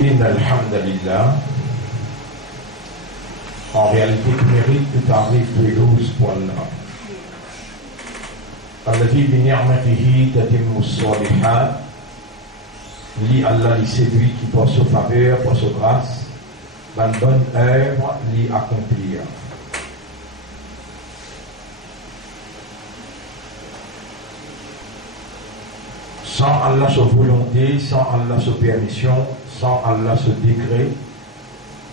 إن الحمد لله. En réalité, tu mérites tout arrive pélouse pour Allah. الذي بنعمته تتم الصالحات. Li Allah, li séduit qui pour sa faveur, pour sa grâce, dans bonne œuvre, li accomplir. Sans Allah sa volonté, sans Allah sa permission, sans Allah sa décret,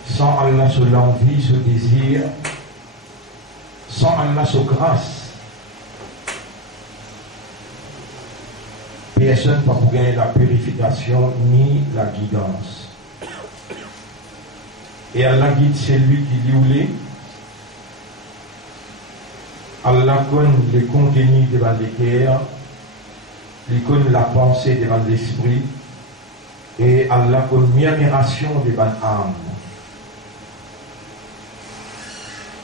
sans Allah sa l'envie, sa désir, sans Allah sa grâce, personne ne peut pas gagner la purification ni la guidance. Et Allah guide celui qui lui. Allah connaît les contenus devant les cœurs, il connaît la pensée devant l'esprit, et Allah connaît l'admiration devant l'âme.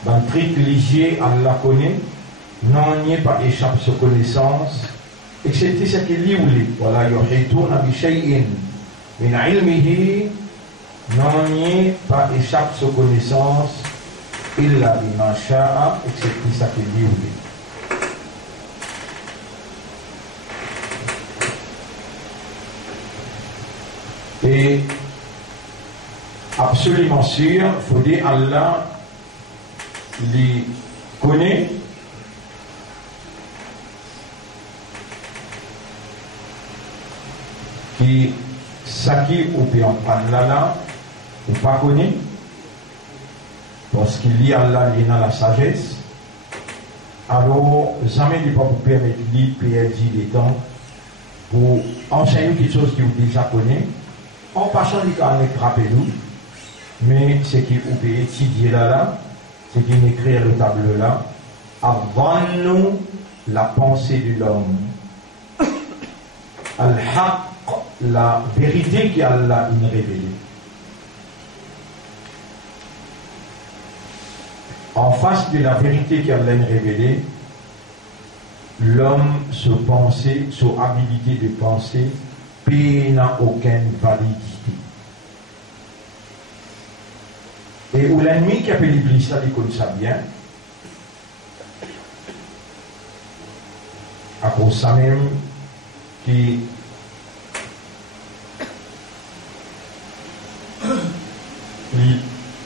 Dans le truc léger, Allah connaît, non n'y pas échappe sa connaissance, excepté ce qu'il lit ou lit. Voilà, yuhituna bi shay'in min ilmihi, non n'y pas échappe sa connaissance, illa bima sha'a, excepté ce qu'il lit ou lit. Et absolument sûr, il faut dire Allah les connaît, qui s'acquit ou bien en là ou pas connaît, parce qu'il y a Allah, il y a la sagesse, alors jamais il ne peut pas vous permettre de perdre des temps pour enseigner quelque chose que vous déjà connaissez. En passant les cas avec rappelez-nous, mais ce qui vous pouvez étudier là, c'est qui écrire le tableau là, avant nous la pensée de l'homme. Al-Haq, la vérité qu'Allah a révélée. En face de la vérité qu'Allah a révélée, l'homme, sa pensée, sa habilité de penser, n'a aucune validité. Et où l'ennemi qui appelle l'Iblis, ça dit comme ça bien, à cause ça même, qui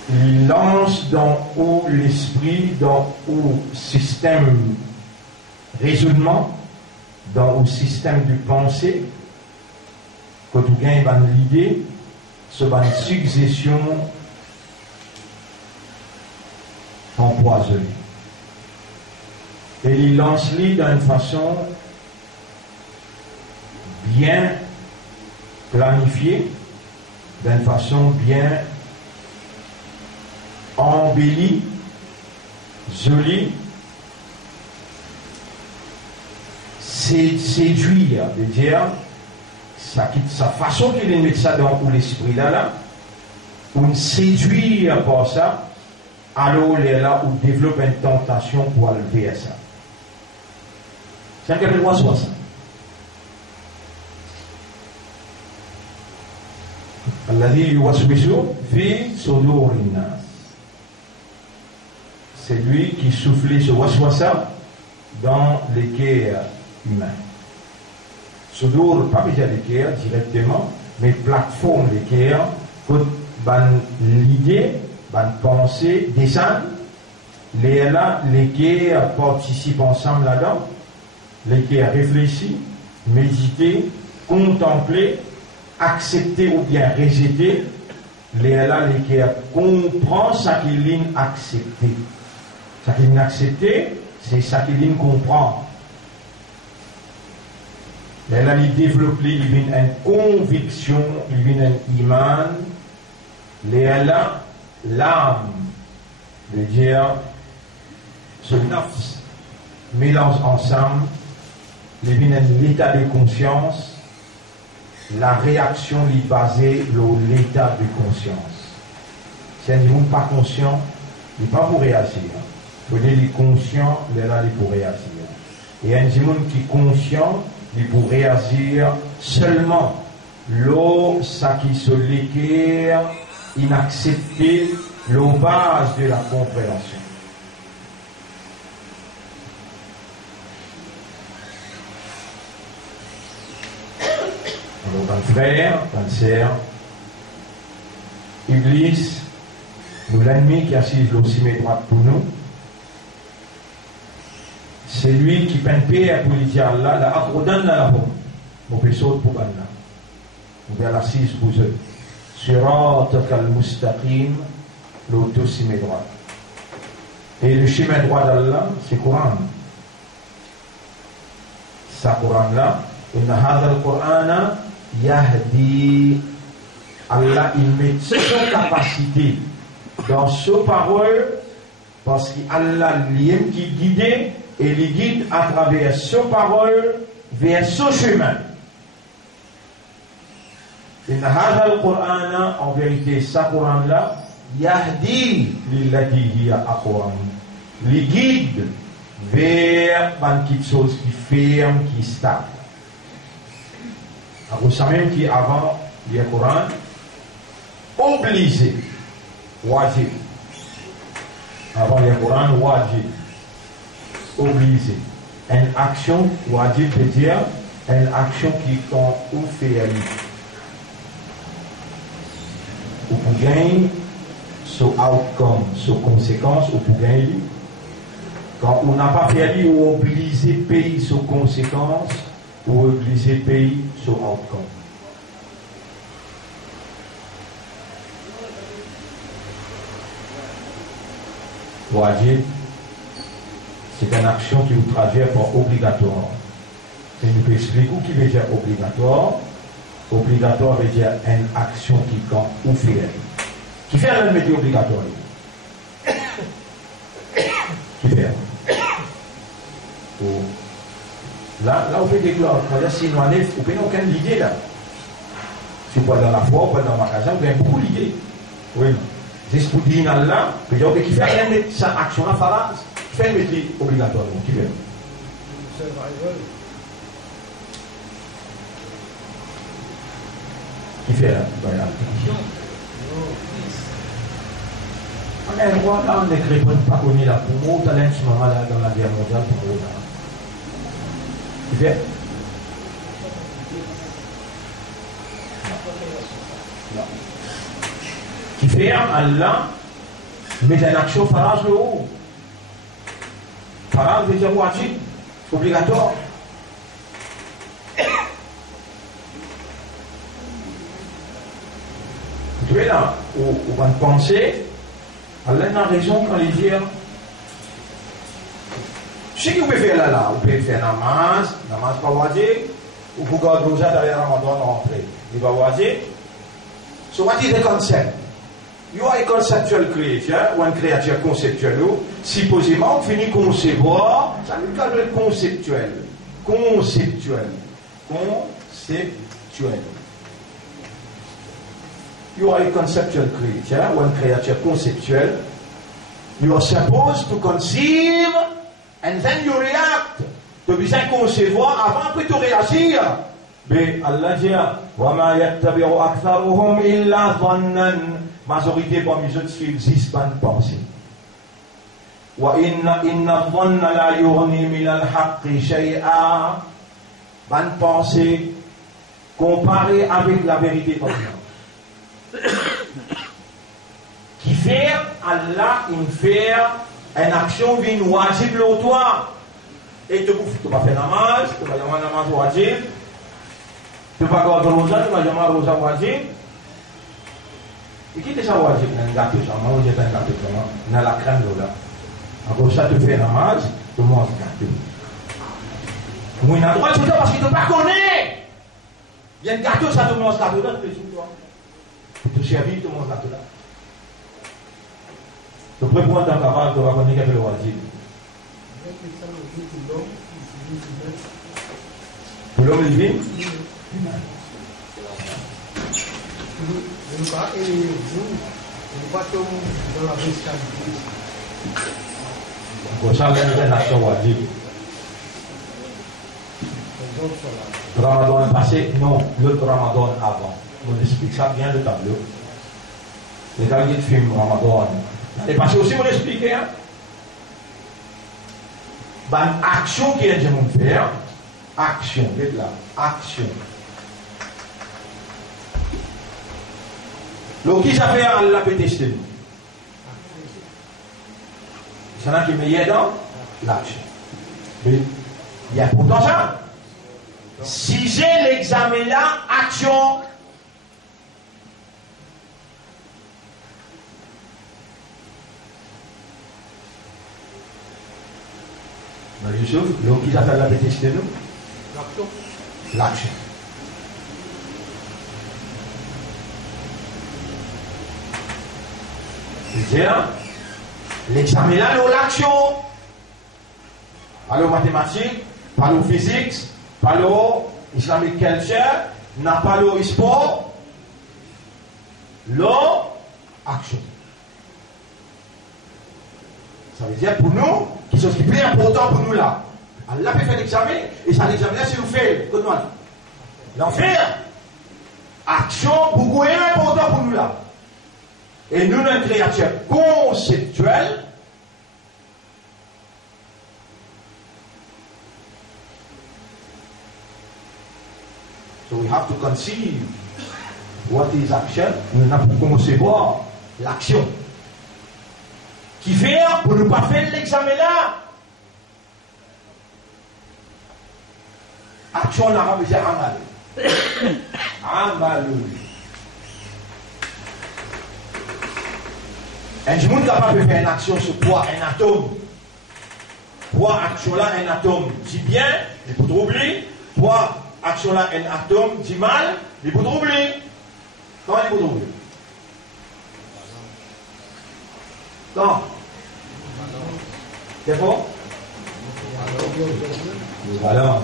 il lance dans où l'esprit, dans où système raisonnement, dans où système de pensée, quand tu gagnes l'idée, c'est une succession empoisonnée. Et il lance l'idée d'une façon bien planifiée, d'une façon bien embellie, jolie, séduire, de dire, sa façon qu'il met ça dans l'esprit là, on séduit par ça, alors il est là où développe une tentation pour aller vers ça. C'est un quelque chose ça. Alladhi yuwaswisu fi sudurin nas. C'est lui qui soufflait ce waswasa dans les cœurs humains. Sudur, pas déjà les cœurs directement, mais plateforme des cœurs, pour l'idée, pensée, descendre, les cœurs participent ensemble là-dedans, les cœurs réfléchissent, méditer, contempler, accepter ou bien rejeter, les cœurs comprennent ce qu'ils ont accepté. Ce qu'ils ont accepté, c'est ce qu'ils comprennent. Là, il développe, il vient une conviction, il vient un iman. Là, l'âme, de dire, ce nafs, mélange ensemble, il vient l'état de conscience, la réaction est basée sur l'état de conscience. Si un n'est pas conscient, il n'est pas pour réagir. Il faut dire qu'il est conscient, il est là pour réagir. Et un monde qui est conscient, il pour réagir seulement l'eau, ça qui se l'équerre, inaccepté, l'eau base de la compréhension. Alors, un frère, une sœur, Iblis, nous l'ennemi qui assise l'occimé droite pour nous, c'est lui qui peine paix pour dire Allah, la accordane la bombe, mon péché pour Allah. Nous allons l'assise pour eux. Surat al-Mustaqim, l'auto-cimé droite. Et le chemin droit d'Allah, c'est le Coran. Ce Coran-là, inna hadha al-Qur'ana yahdi. Allah, il met son capacité dans ses paroles parce qu'Allah l'aime qui guide et il guide à travers ses paroles vers son chemin. Inna hadha al-Qur'ana, en vérité, ce Coran-là, yahdi lillati hiya aqwam. Il guide vers une chose qui ferme, qui stable. Vous savez qu'avant le Coran, obligé, wajib. Avant le Coran, wajib, obligé. Une action, wajib veut dire une action qui quand on fait aller. Ou pour gagner ce outcome, ce conséquence, ou pour gagner. Quand on n'a pas fait aller, ou obligé de payer ce conséquence, ou obligé de payer ce outcome. Wajib, c'est une action qui vous traduit par obligatoire. Et nous expliquer qui veut dire obligatoire. Obligatoire veut dire une action qui quand ou fait. Qui fait un métier obligatoire. Qui fait. Là, vous faites des gloires. Quand il y a 6 mois, vous n'avez aucune idée là. Si vous êtes dans la foi, vous êtes dans le magasin, vous avez beaucoup d'idées. Oui. Juste pour dire là, que qui fait rien mettre sa action là, phalange, fait un métier obligatoire. Qui fait. Qui fait là? On est droit là, on n'écrit pas connu là pour moi, talent ce moment là dans la guerre mondiale pour moi. Qui fait? Qui fait Allah met une action phalange le haut. Phalange veut dire wajib, obligatoire. Vous voyez là, on va penser, Allah a raison quand il dit, ce que vous pouvez faire là, vous pouvez faire namaz pas wajib, ou vous pouvez garder rosa derrière Ramadan rentrer, il va wajib. So what is the concept? You are a conceptual creature, ou une créature conceptuelle, supposément, on finit concevoir, ça nous cadre conceptuel. Conceptuel. You are a conceptual creature, ou une créature conceptuelle. You are supposed to conceive, and then you react. Tu as besoin de concevoir avant, après tu réagir. Mais Allah dit, وَمَا يَتَّبِعُ أَكْثَرُهُمْ إِلَّا ظَنًّا. Majorité parmi eux qui existent pas de pensée. وَإِنَّ الظَّنَّ لَا يُغْنِي مِنَ الْحَقِّ شَيْئًا. Bonne pensée comparée avec la vérité par exemple. Qui fait Allah il fait une action vient wajib le toi. Et tu peux pas faire namaz, tu vas faire namaz wajib. Tu vas garder rosa, tu vas faire rosa wajib. Et qui est ça wajib dans le gâteau, ça mange un gâteau dans la crème là. Alors ça tu fais namaz, tu manges gâteau. Moi, il a droit de faire parce qu'il ne pas connaît. Il y a un gâteau, ça te mange gâteau là, tu fais sur toi. Tu te servis, tu manges gâteau là. Tu prépares ton cabane, tu vas connaître quel est le wajib. Pour l'homme divin? Je ne pas aimer vous, je ne pas tomber dans la responsabilité. Pour ça, même une action wajib. sur la Ramadan passé, non, l'autre Ramadan avant. On explique ça bien le tableau. Les gars qui filment Ramadan. Et passé aussi, on explique, hein. Ben, action qui est de faire, action, vous là, action. Donc, qui ça fait Allah peut tester nous? C'est là qui me y est dans l'action. Il y a pourtant ça. Si j'ai l'examen là, action. Youssouf, donc qui ça fait Allah peut tester nous? l'action. L'action. C'est-à-dire, l'examen là, nous l'action. Pas le mathématique, pas le physique, pas le islamic culture, n'a pas le sport, l'action. Ça veut dire pour nous, qui sont plus important pour nous là. Allah peut faire l'examen, et ça l'examen là, c'est nous faire. L'enfer. Action, beaucoup est important pour nous là. Et nous, une créature conceptuelle, so we have to conceive what is action. Nous avons pour concevoir l'action. Qui fait pour ne pas faire l'examen là. Action en arabe, c'est amal. Amal. Un monde capable de faire une action sur poids, un atome. Poids, action là, un atome. Dit bien, il peut troubler. Poids, action là, un atome. Dit mal, il peut troubler. Comment il peut troubler? Non. C'est bon? Balance.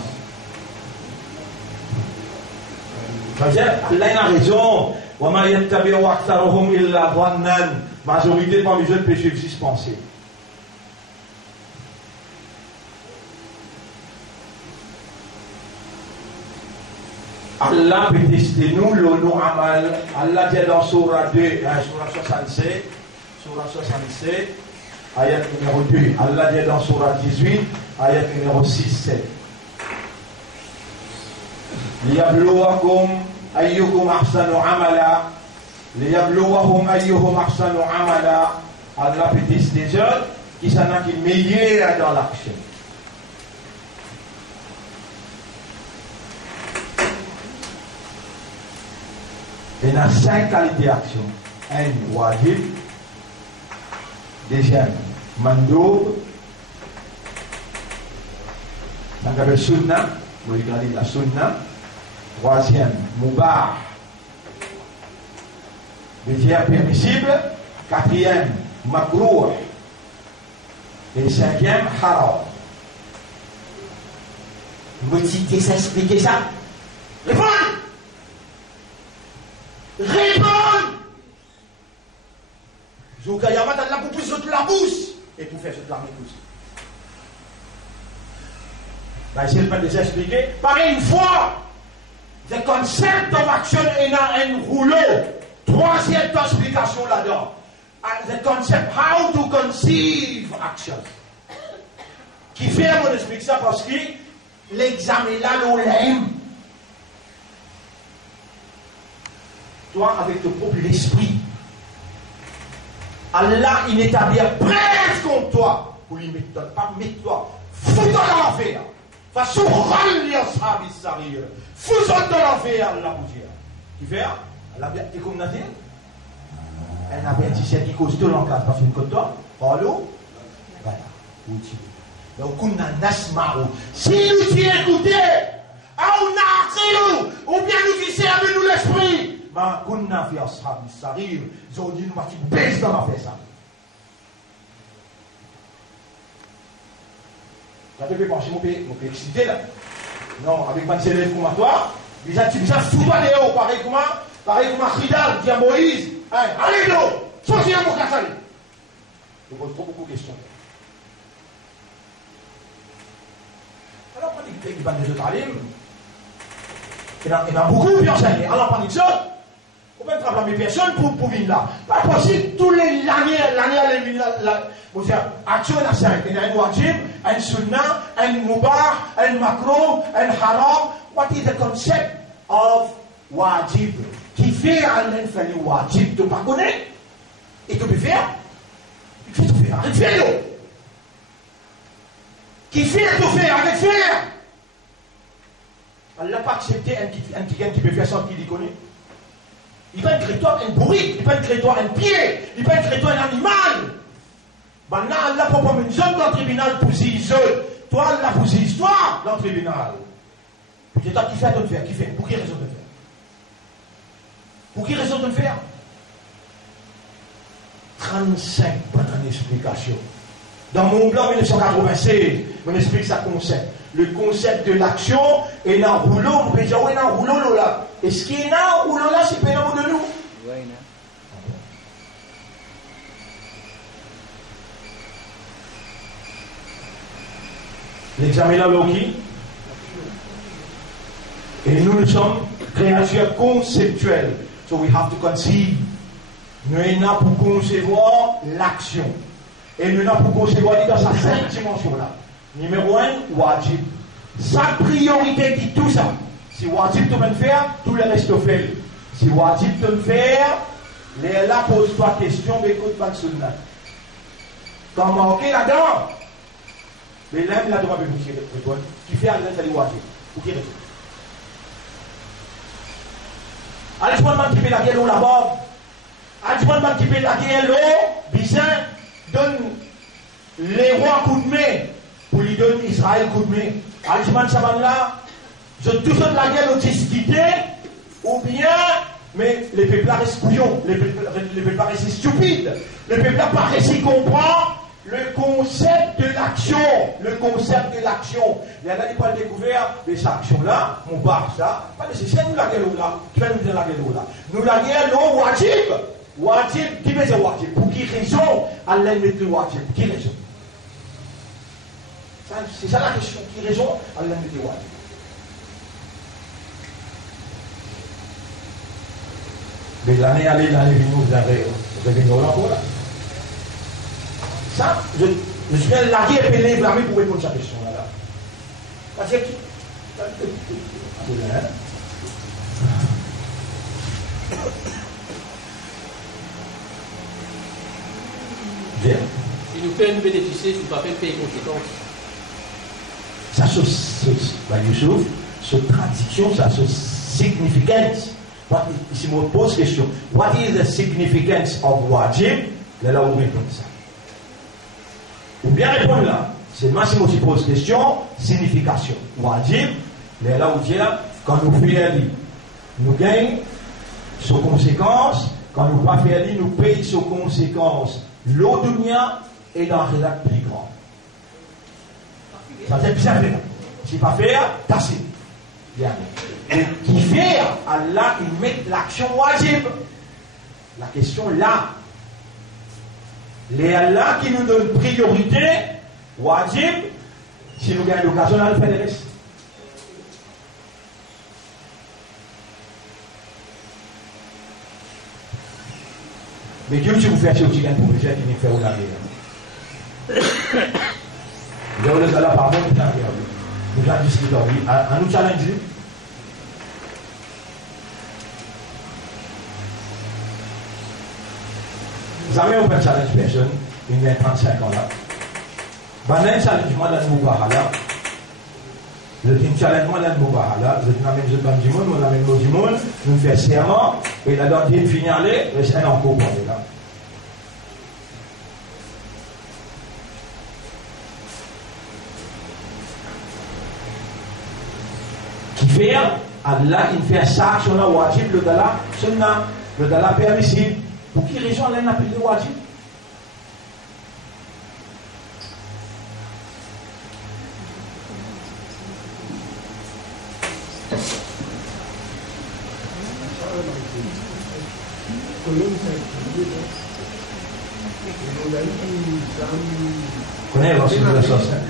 Allah a raison. Majorité parmi eux peut suivre 6 pensées. Allah peut tester nous, le nom amal. Allah dit dans Surah 2, Surah 67, Surah 67, ayat numéro 2. Allah dit dans Surah 18, ayat numéro 6-7. ليبلوكم أيكم أحسن عملا ليبلوهم أيهم أحسن عملا. Allah peut tester des gens qui sont meilleurs dans l'action. Il y a 5 qualités d'action. 1, wajib. Deuxième, mandoub. Donc, avec sunna, vous regardez la sunna. Troisième, mubah. Deuxième, permissible. Quatrième, makrouh. Et cinquième, haram. Vous me dites ça, expliquez ça. Répondez! Répondez! Zoukayamat a la pousse sur la bouche. Et pour faire sur la pousse. Ben, c'est le fait de s'expliquer. Pareil, une fois. The concept of action in un rouleau. Troisième explication là-dedans. The concept, how to conceive action. Qui fait, on explique ça parce que l'examen là, l'on l'aime. Toi, avec ton propre esprit, Allah, il établit presque contre toi. Pour lui mettre, pas mettre toi. Fous-toi dans l'enfer. Façon râler sabi sarir. Fous-toi dans l'enfer, Allah vous dire. Qui fait? Allah bien, t'es comme Nadir? Un avertisseur qui cause tout l'encadre parce que toi, Paulo, voilà, où tu es. Donc, on a nasma'ou. Si nous t'y écoutez, ou bien nous qui servons nous l'esprit, ma kunna fi ashabi sarir, zodi nous parti baisse dans l'enfer ça. Ça te fait pencher, mon peut exciter là. Non, avec ma célèbre combatoire, déjà tu me fous pas des hauts, pareil comme Khidal dit à Moïse, allez l'eau, sortez un mot cassé. Je pose trop beaucoup de questions. Alors, quand il fait du ban de Talim, Il y a beaucoup de personnes. Alors, par exemple, on peut travailler personne pour venir là. Pas possible, tous les l'année, action la 5. Il y a un wajib, un sunnah, un mubah, un makro, un haram. What is the concept of wajib? Qui fait un infini wajib? Tu ne pas connaître? Et tu peux faire? Il faut tout faire. Arrête de faire. Qui fait tout faire? Arrête de faire. Elle n'a pas accepté un petit qui peut faire ça qu'il y connaît. Il peut être toi un bourrique, il peut être toi un pied, il peut être toi un animal. Maintenant, elle n'a pas une zone dans le tribunal pour s'y toi, elle l'a pour s'y histoire dans le tribunal. Peut-être toi qui fait de le faire, qui fait? Pour qui raison de le faire? Pour qui raison de le faire? 35 bonnes explications. Dans mon blanc 1996, on explique ça concept. Le concept de l'action est dans le rouleau, on peut dire, oui, dans le rouleau là. Et ce qui est dans le rouleau là, c'est pas dans de nous. Oui, non. L'examen là, Loki. Et nous sommes créatures conceptuelles. So we have to conceive. Nous sommes pour concevoir l'action. Et nous sommes pour concevoir dans sa 5 dimensions là. Numéro 1, wajib. Sa priorité dit tout ça. Si wajib tu peux faire, tout le reste fait. Si wajib tu peux faire, les là pose-toi question, mais écoute pas le sunnah. Quand manquer là-dedans, mais là, il a droit de vous dire, qui fait aller dans le wajib. Pour qui raison? Allez, je vais m'occuper la gueule là-bas. Allez, je vais m'occuper la gueule, Bizin, donne les rois coup de main. Pour lui donner Israël coup de main. Aljiman Saban là, je tout de la guerre discuter, ou bien, mais les peuples restent couillons, les peuples restent stupides, les peuples paraissent comprendre le concept de l'action, le concept de l'action. Il y en a qui pas découvert de cette action-là, mon bar ça, pas nécessaire nous la guerre là, qui va nous dire la guerre là. Nous la guerre là, wajib, wajib, qui veut dire wajib? Pour qui raison Allah met le wajib? Pour qui raison? C'est ça la question. Qui raison Allah met le wajib? Mais l'année allée, l'année venue, vous avez là pour là. Ça, je suis largué et péné blâmé pour répondre à cette question là. Parce que bien. Il nous fait nous bénéficier, il ne va pas payer conséquences. Ça se Youssouf, cette traduction, ça se significance. Si je me pose la question, what is the significance of wajib? Là, vous répondez ça. Ou bien répondre là. C'est Massimo qui pose la question, signification. Wajib, là, vous dites, quand nous faisons nous gagnons sur conséquences, quand nous ne pas faisons nous payons sur conséquences. L'eau de mien est dans le rédac plus grand. Ça c'est bien fait. Si pas faire, tasser. Bien. Et qui fait, Allah, il met l'action wajib. La question là. Les Allah qui nous donne priorité, wajib, si nous gagnons l'occasion, on va faire le reste. Mais Dieu, si vous faites ce petit gain pour les gens qui nous font la vie. Vous avez le salaire par contre, nous avons discuté en vie. À nous challenger. Jamais on peut challenge personne, il y a 35 ans là. Maintenant, challenge-moi dans le Moubahala. Je dis challenge-moi dans le Moubahala. Je dis, même je donne du monde, on amène l'eau du monde, nous faisons serment, et la dent vient finir aller, reste un encore pour aller là. Qui fait, Allah, il fait ça, sur la wajib, le dala, sunna, le dala permissible. Pour qui raison Allah n'a plus de wajib? Connais Rasulullah sallallahu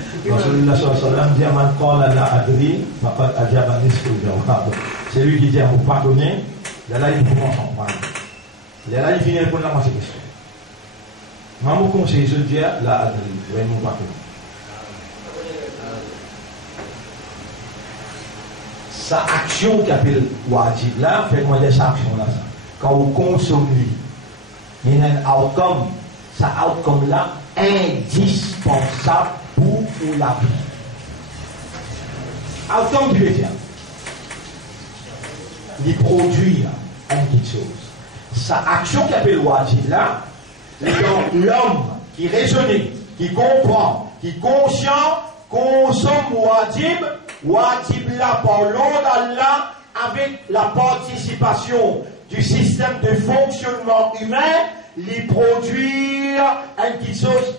alaihi wasallam dia man qala la adri faqad ajaba nisfu jawab. C'est lui qui dit à vous pardonner. Là, il faut s'en prendre. Là, il finit répondre à ma question. Maman conseille, je dis, là, vraiment pardonner. Sa action qui appelle wajib là, faites-moi des actions là. Quand vous consommez, il y a un outcome. Ça outcome là, indispensable pour la vie. Outcome qui veut dire, il produit quelque chose. Sa action qui appelle wajib là, l'homme qui raisonne, qui comprend, qui est conscient, consomme wajib là par l'ordre d'Allah avec la participation du système de fonctionnement humain, les produire quelque chose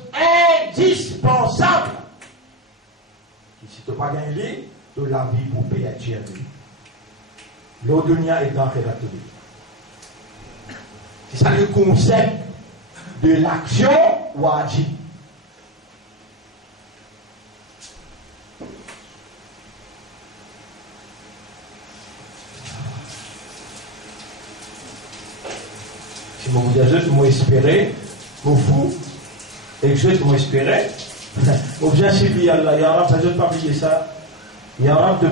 indispensable. Si tu n'as pas gagné, de la vie pour payer à Dieu. L'audunia est dans la télé. C'est ça le concept de l'action wajib. Si vous dites, je m'ont espéré, vous fou, et que je m'ont espéré, vous bien suivi Allah, il y a ça, je ne peux pas oublier ça. Il y a un de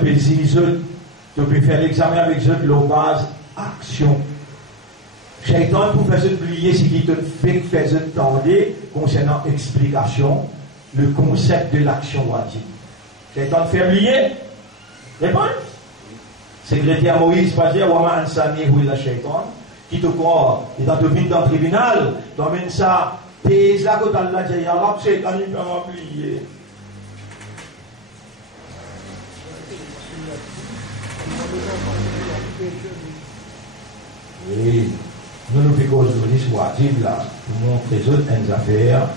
tu peux faire l'examen avec eux de la base action. Shaitan pour faire oublier ce qui te fait faire entendre concernant explication, le concept de l'action wajib. Shaitan fait oublier. Répond. Secrétaire Moïse pas dire Wama ansani ou la Shaitan. Qui te croit, il dans le tribunal, t'emmènes ça, t'es là que Allah dit ya Rab, Shaitan il peut m'oublier. Oui, nous faisons cause de l'histoire là, pour montrer les autres une affaire.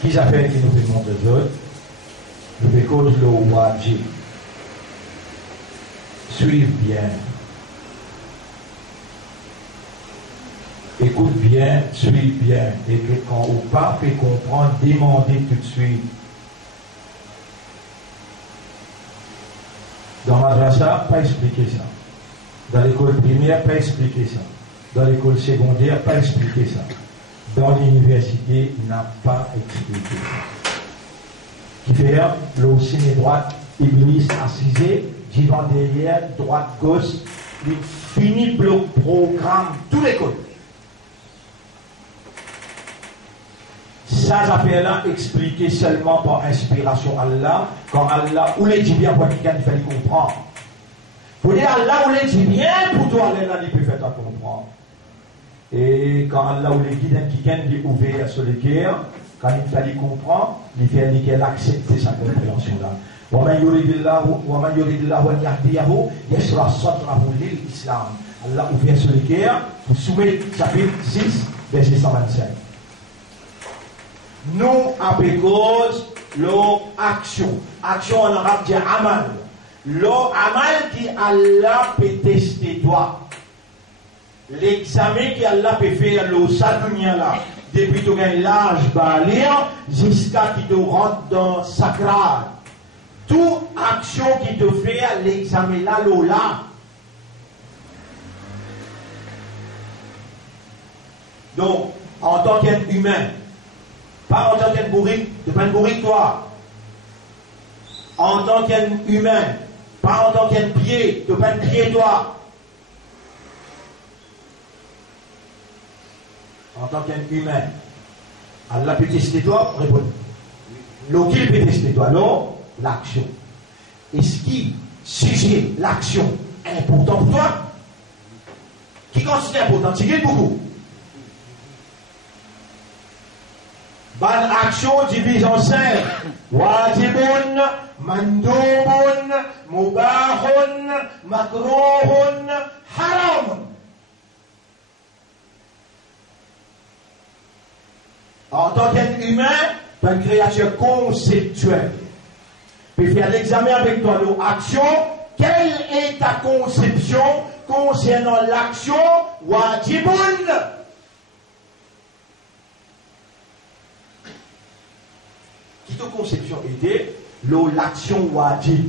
Qui affaires qui nous fait montrer les autres? Nous faisons cause de wajib. Suivez bien. Écoute bien, suis bien. Et que quand on pas fait comprendre, demandez tout de suite. Dans la madrasa, pas expliquer ça. Dans l'école primaire, pas expliquer ça. Dans l'école secondaire, pas expliquer ça. Dans l'université, n'a pas expliqué ça. Qui fait le ciné droite, Iblis assisé, vivant derrière, droite, gauche, il finit le programme, tout l'école. Ça affaire-là expliqué seulement par inspiration Allah, quand Allah ou les dit bien pour quelqu'un il fallait comprendre. Pour dire Allah ou les dit bien pour toi, Allah il peut faire comprendre. Et quand Allah ou les guide quelqu'un il est ouvert sur le cœur, quand il fallait comprendre, il fait qu'elle accepte sa compréhension-là. وَمَنْ يُرِدِ اللَّهُ أَنْ يَهْدِيَهُ يَشْرَحْ صَدْرَهُ لِلْإِسْلَامِ. Allah ouvert sur le cœur pour soumettre chapitre 6, verset 125. Nous, avec cause, l'action. Action en arabe dit amal. L'amal qui Allah peut tester toi. L'examen qui Allah peut faire le sadunia là, depuis que tu as l'âge balir, jusqu'à qui te rentre dans sacrage. Toute action qui te fait l'examen là, là. Donc, en tant qu'être humain, pas en tant qu'être bourrique, tu n'es pas une bourrique toi. En tant qu'être humain, pas en tant qu'être pied, tu n'es pas une pied toi. En tant qu'être humain, Allah peut tester toi, réponds. L'auquel peut tester toi, non, l'action. Est-ce qui sujet l'action est important pour toi? Qui considère important? C'est beaucoup. Bonne action divise en 5. Wajibun, mandubun, mubahun, makruhun, haram. En tant qu'être humain, tu es une créature conceptuelle. Puis faire l'examen avec toi de l'action. Quelle est ta conception concernant l'action wajibun? Qui ta conception était l'action wajib?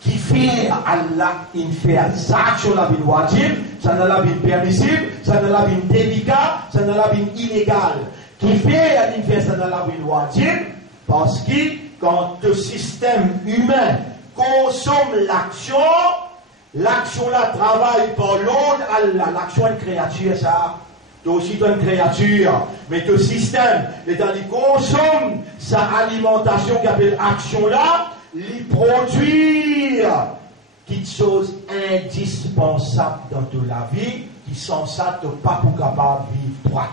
qui fait Allah, il fait action la bin wajib, ça n'a la bin permissible, ça n'a la bin délicat, ça n'a la bin illégal. Qui fait, il fait ça n'a la bin wajib, parce que quand le système humain consomme l'action, l'action là travaille par l'autre Allah, l'action est une créature ça. Tu aussi une créature, mais le système, l'état il consomme sa alimentation qui appelle action là, il produit quelque chose indispensable dans toute la vie, qui sans ça tu n'es pas capable de vivre droit.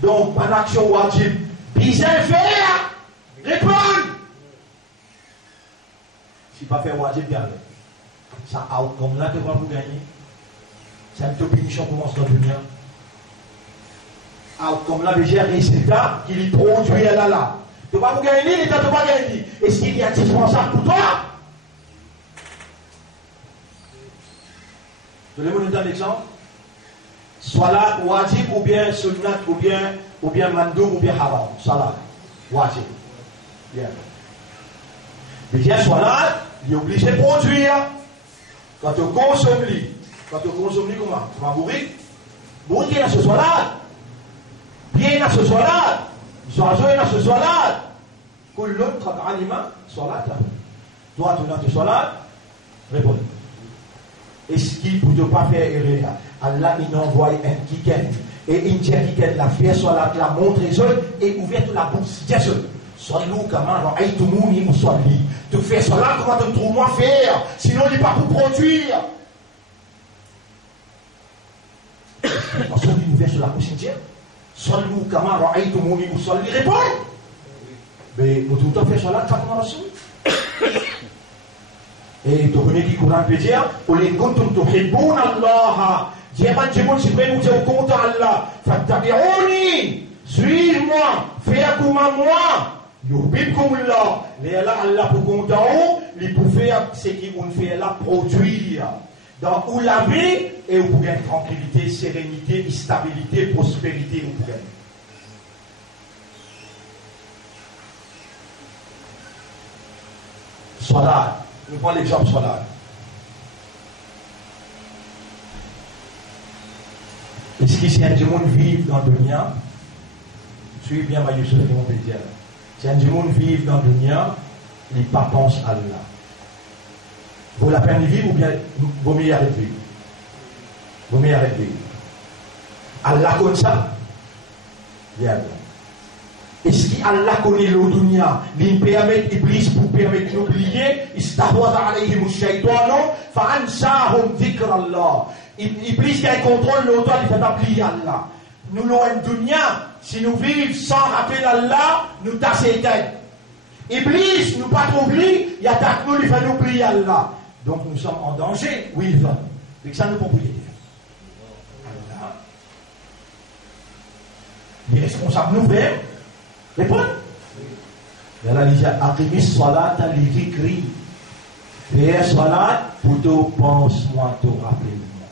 Donc, par action wajib, bien faire, répondre. Si pas faire wajib, bien ça outcome là, tu vas vous gagner. C'est une punition commence dans le dunya. Outcome là, j'ai un résultat qui lui produit là. Tu vas vous gagner, tu ne vas pas gagner. Est-ce qu'il est indispensable pour toi? Je vais vous donner un exemple. Salat wajib ou bien sunnat ou bien mandoub ou bien haram. Salat wajib. Bien. Déjà salat, il est obligé de produire. Quand tu consommes lui, comment? Tu vas mourir. Mourir dans ce salat. Bien dans ce salat. Zoazo dans ce salat. Que l'autre aliment salat. Toi tu dans ce salat. Réponds. Est-ce qu'il ne peut pas faire erreur? Allah il envoie un kiken et il dit kiken la fait salat la montre les autres et ouvert la bouche bien sûr soyez-vous comment aïtoumouni ou soyez tu fais salat comment tu trouves moi faire sinon il n'est pas pour produire parce qu'il ouvert sur la bouche entière soyez-vous comment aïtoumouni ou soyez répond mais nous tout le temps fait salat comment on et tu connais qui Coran peut dire ou les kuntum tuhibbun Allah Diaman Jimon si près nous au compte Allah fattabi'uni suivez-moi faites comme moi yuhibbukumullah les Allah pour compte les pour faire ce qui on fait là produire dans où la vie et où pour gagner tranquillité sérénité stabilité prospérité où pour gagner Salat. Je prends l'exemple salat. Est-ce que si un monde vit dans le dunya, suivez bien ma Youssef et mon pédiatre. Si un monde vit dans le dunya, il n'est pas pense à Allah. Vaut la peine de vivre ou bien vaut mieux arrêter? Vaut mieux arrêter. Allah comme ça? Bien. Est-ce qu'Allah connaît le dunya? Il permet Iblis pour permettre d'oublier. Istahwada alayhim ash-shaytanu fa'ansahum dhikra Allah. Iblis qui a contrôle l'auteur, il fait oublier Allah. Nous l'avons dunya, si nous vivons sans rappeler Allah, nous tassons les têtes. Iblis, nous pas oublier, il attaque nous, il fait oublier Allah. Donc nous sommes en danger. Oui, il va. Mais ça nous propriétaire. Allah. Les responsables nous-mêmes. Répondez. Et là, il dit Aqimis salat li dhikri. Fais salat pour te pense-moi, te rappelle-moi.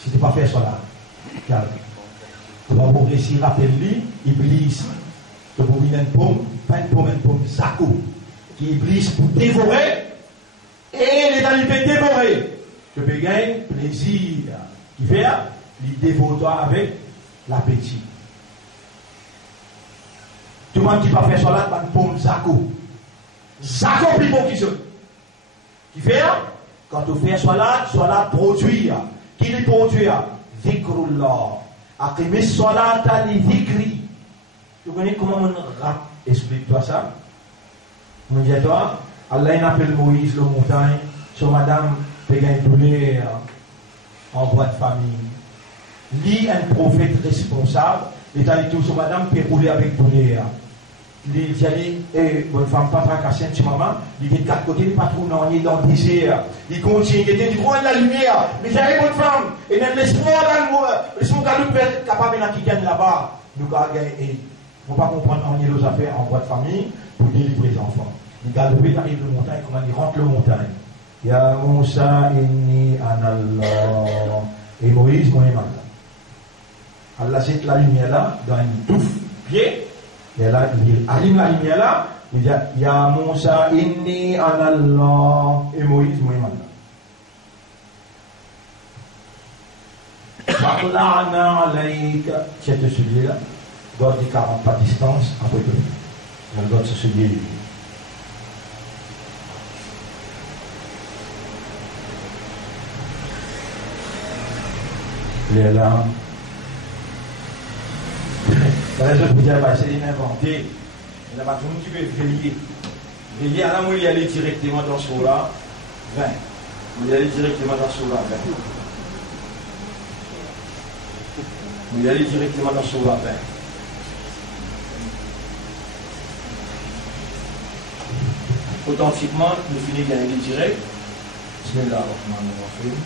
Si tu n'as pas fait salat, car tu vas vous réussir à rappeler Iblis. Tu vas vous mettre une pomme, Zako, qui Iblis pour dévorer, et les amis peuvent dévorer. Tu peux gagner plaisir. Qui fait, il dévore toi avec l'appétit. Tout le monde qui va faire salat, une pomme Zako. Zako plus bon qui se. Qui fait, quand tu fais salat produit. Qui lui produit? Dhikrullah. Aqimis salata li dhikri. Tu connais comment on explique-toi ça? On dit à toi, Allah il appelle Moïse le montagne, sur madame peut gagner poulet en bois de famille. Lui, un prophète responsable, il a dit tout sur madame peut rouler avec poulet. Il a dit, bonne femme, pas fracasser un maman, il dit quatre côtés, il n'est pas trop dans le désert. Il continue, il dit, crois la lumière, mais j'ai bonne femme, et même l'espoir dans peut être capable de quitter là-bas. Nous allons gagner. Il ne faut pas comprendre en nos affaires en bois de famille pour délivrer les enfants. Il garde le arrive de montagne, comment il rentre le montagne. Ya Moussa inni anallah. Et Moïse, moi, Allah jette la lumière là, dans une touffe pied. Et là, il allume la lumière là, Il dit, Ya Moussa, inni anallah. Et Moïse, moi, maintenant. C'est celui-là. Doit dire 40 pas de distance, après tout. On doit se soulier. Il est là. La raison pour dire, c'est l'inventé. Il n'y a pas tout le monde qui peut veiller. Veiller, alors, il y aller directement dans ce là 20. Il y aller directement dans ce là 20. Il y aller directement dans ce là 20. Authentiquement, nous finissons bien aller direct. Bismillah ar-Rahman ar-Rahim.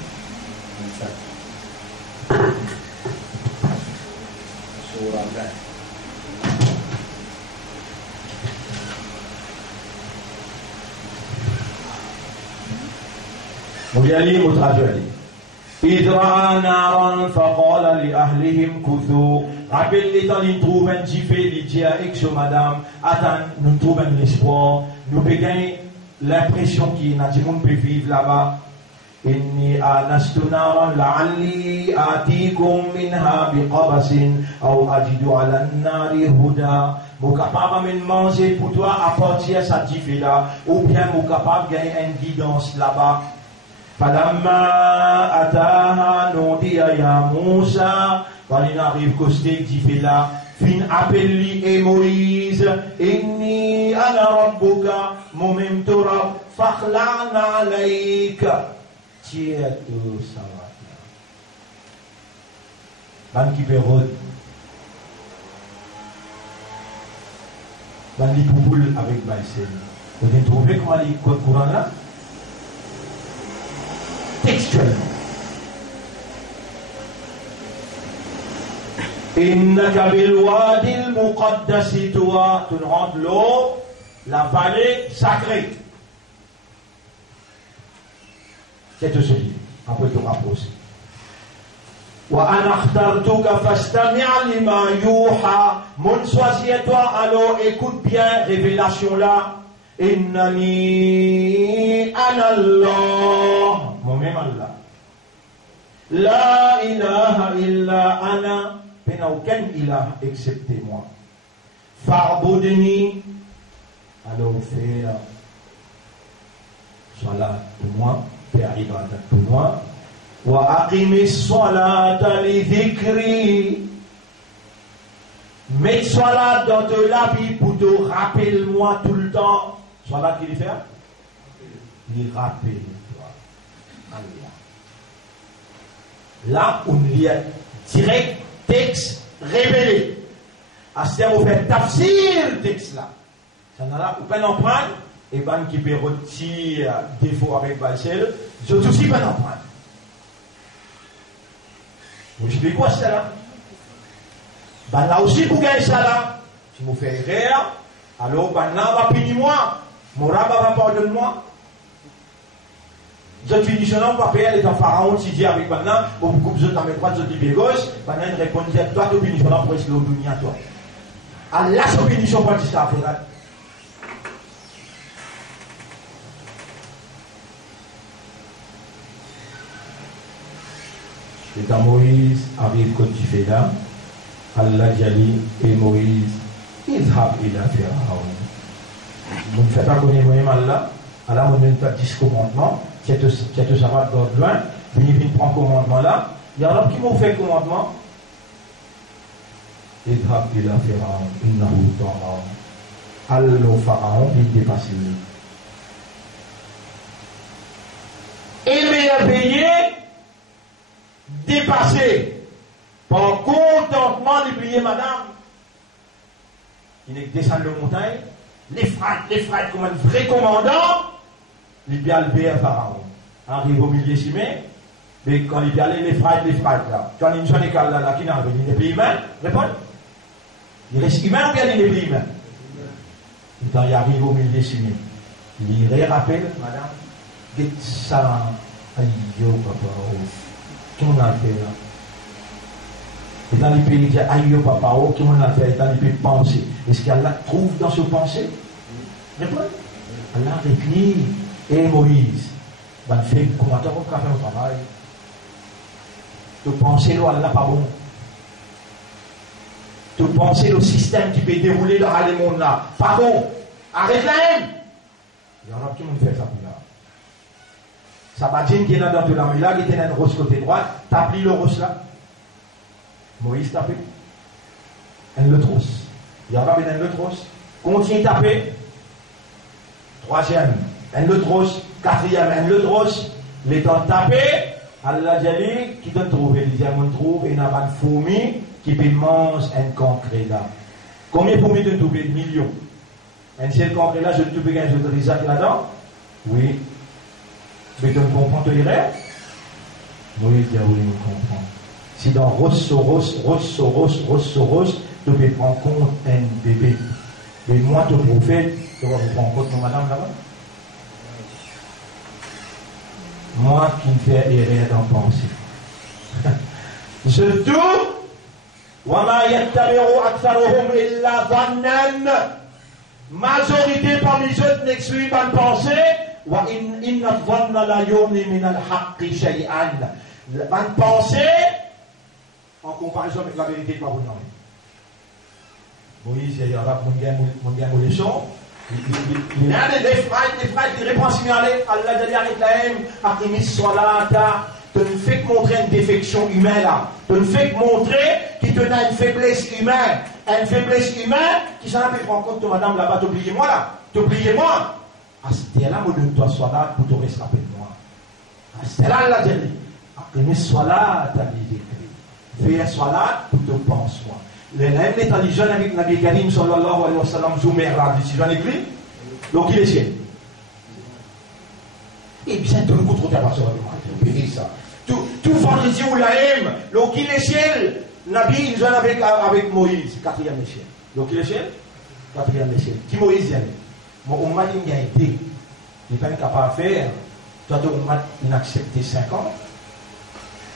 Surah 20. Mouliali ou traduit. Idra naran faqala li ahlihim kuthu. Rappelle-les dans les trouves un jiffé, les dia ex madame. Attends, nous trouvons un espoir. Nous payons l'impression qu'il y a des gens qui peuvent vivre là-bas. Inni anastu naran la'alli atikum minha biqabasin ou ajidu ala an-nari huda. Vous capable de manger pour toi à partir de cette jiffé-là, ou bien vous capable de gagner une guidance là-bas. Falamma ataha nudiya ya Moussa. Quand il arrive côté jiffé là, fin appelle et Moïse, inni ana rabbuka mumim turab fakhla'na alayka. Tiens tout ça va. Ban qui pérode. Ban li pouboule avec Baïsel. Vous avez trouvé comment il code courant là? Textuellement. Innaka bil wadi al muqaddas tuwa, tu rentres l'eau, la vallée sacrée. C'est tout ceci. Après tu rapproches. Wa ana akhtartuka fastami' lima yuha. Mon choisi à toi, alors écoute bien révélation là. Innani ana Allah. Moi-même Allah. La ilaha illa ana. Il n'y a aucun ilah excepté moi. Fa'budni. Alors fais salat pour moi. Fais ibadat pour moi. Wa aqimi salata li dhikri. Mets salat dans de la vie pour te rappeler moi tout le temps. Salat qu'il fait? Il rappelle toi. Allah. Là, on lit direct. Texte révélé. À ce moment où on fait tafsir texte là. Ça n'a là, ou pas en prendre, et ben qui peut retirer défaut avec Balsel, je aussi pas en prendre. Vous savez quoi ça là? Ben là aussi pour gagner ça là. Si vous faites erreur, alors ben là va punir moi. Mon rabbin va pardonner moi. Cette finition là, on va payer les pharaons si dit avec maintenant, ou beaucoup de gens avec droite, de pied gauche, maintenant ils répondent à toi, tu finition là pour essayer de l'obtenir à toi. Allah, sa finition pour dire ça, frère. Et quand Moïse arrive quand tu fais là, Allah dit et Moïse, idhab ila Pharaon. Vous ne faites pas connaître moi-même Allah, Allah me donne pas 10 commandements. C'est tout ça va de loin, vous venez prendre commandement là, il y en a qui m'ont fait commandement. Idhab ila Pharaon, innahu ta'am. Allah Pharaon, il dépasse lui. Émerveillé, dépassé, par contentement de prier madame. Il descend le montagne, les frères comme un vrai commandant. Il y a le père Pharaon. Arrive au milieu simé, mais quand il y a les frères là, tu as une sonne là qui n'a pas il est plus humain, réponds. Il reste humain ou bien il est plus humain? Quand il arrive au milieu simé, il rappelle, madame, get ça, aïe, papa, qui on a fait là? Et dans les pays, il dit aïe, papa, qui on a fait? Dans les pays pensés. Est-ce qu'Allah trouve dans ce pensée? Répondez. Allah récrit, et Moïse, ben fait comment tu as fait au travail. Tu penses que Allah pas bon. Tu penses le système qui peut dérouler dans le monde là. Pas bon. Arrête la haine. Il y en a qui m'ont fait ça pour là. Ça va dire qu'il y en a dans tout la là, qui était dans le rose côté droit, t'as pris le rose là. Moïse tapé. Elle le trousse. Il y en a qui le trousse. Continue à taper. Troisième, elle le trousse. Quatrième, elle le trousse. Les temps tapés, Allah Jali, qui te trouve, il dit, on trouve, il y a une fourmi qui peut manger un concret là. Combien de fourmis te trouves? Millions. Un seul concret là, je te trouve un jeu de risac là-dedans? Oui. Mais tu comprends, tu irais? Moïse dit, oui, on comprend. Si dans Ross, tu peux prendre compte un bébé. Mais moi, ton prophète, tu vas vous prendre compte de madame là-bas? Moi qui me fais erreur d'en penser. Surtout, majorité parmi eux n'excluent pas de penser. La pensée, en comparaison avec la vérité, pas vous nommer. Moïse, il y a mon bien leçon. Il y a des frères qui répondent signaler Allah de l'arrêt la haine, Artemis soit là, tu ne fais que montrer une défection humaine là. Tu ne fais que montrer qu'il te a une faiblesse humaine. Une faiblesse humaine qui s'en a fait prendre compte de madame là-bas, t'oubliez-moi là. T'oubliez-moi. À ce là, moi donne-toi soit là pour te rattraper de moi. À ce là, Allah dit, Artemis soit là, t'as dit écrit. Fais un soit là pour te penser moi. Les intelligents avec Nabi Karim sallallahu alayhi wa sallam, Zoumer là, si j'en écris, donc il est ciel. Et bien, tout le coup, trop tard, ça va ça. Tout vendredi ou la aime, donc il est ciel. Nabi, il vient avec Moïse, quatrième échelle. Donc il est ciel, quatrième échelle. Qui Moïse y allait? Mon m'a dit, il a été. Il n'est pas capable de faire. Toi, il a accepté 5 ans.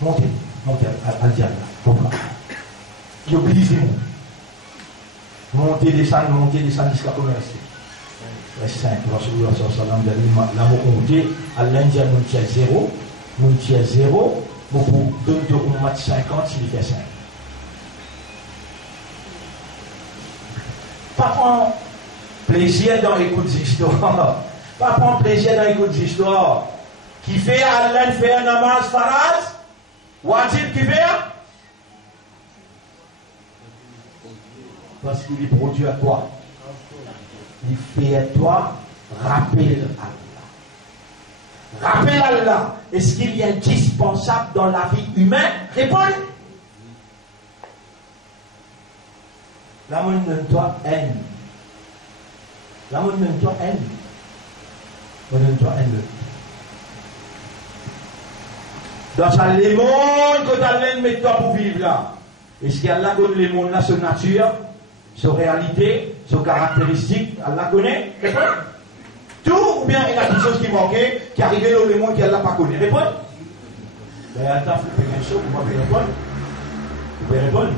Montez à diable. Pourquoi? Qui oblige monter, descendre jusqu'à commencer. C'est simple. Rasulullah sallallahu alayhi wa sallam, l'amour monté, Allah dit mon tia 0, mon tia 0, beaucoup donne de un match 50 s'il fait 5. Pas prendre plaisir dans l'écoute d'histoire. Pas prendre plaisir dans l'écoute d'histoire. Qui fait Allah fait un namaz faraz, wajib qui fait? Parce qu'il est produit à toi. Il fait à toi, rappelle Allah. Rappelle Allah. Est-ce qu'il y a indispensable dans la vie humaine? Répondez. L'amour donne-toi haine. L'amour donne-toi haine. Donne-toi haine. Dans ça, les mondes que tu as met toi pour vivre là. Est-ce qu'Allah donne les mondes là, sa nature? Sa réalité, sa caractéristique, Allah connaît? Répondez. Tout ou bien il y a quelque chose qui manquait, qui arrivait dans le monde qui Allah pas connaît? Répondez. Ben attends, vous pouvez quelque chose, vous pouvez répondre. Vous pouvez répondre.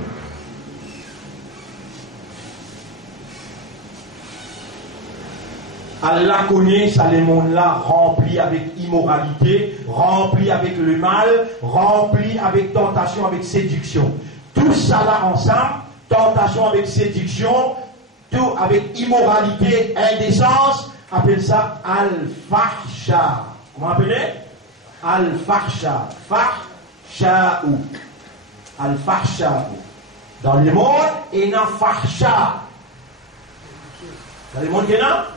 Allah connaît ça, les mondes là, remplis avec immoralité, remplis avec le mal, remplis avec tentation, avec séduction. Tout ça là ensemble, tentation avec séduction, tout avec immoralité, indécence, appelle ça al-fahsha. Comment appelez? Al-fahsha. Fahsha'u. Al-fahsha. Dans le monde, il y a fahsha. Dans le monde, il y a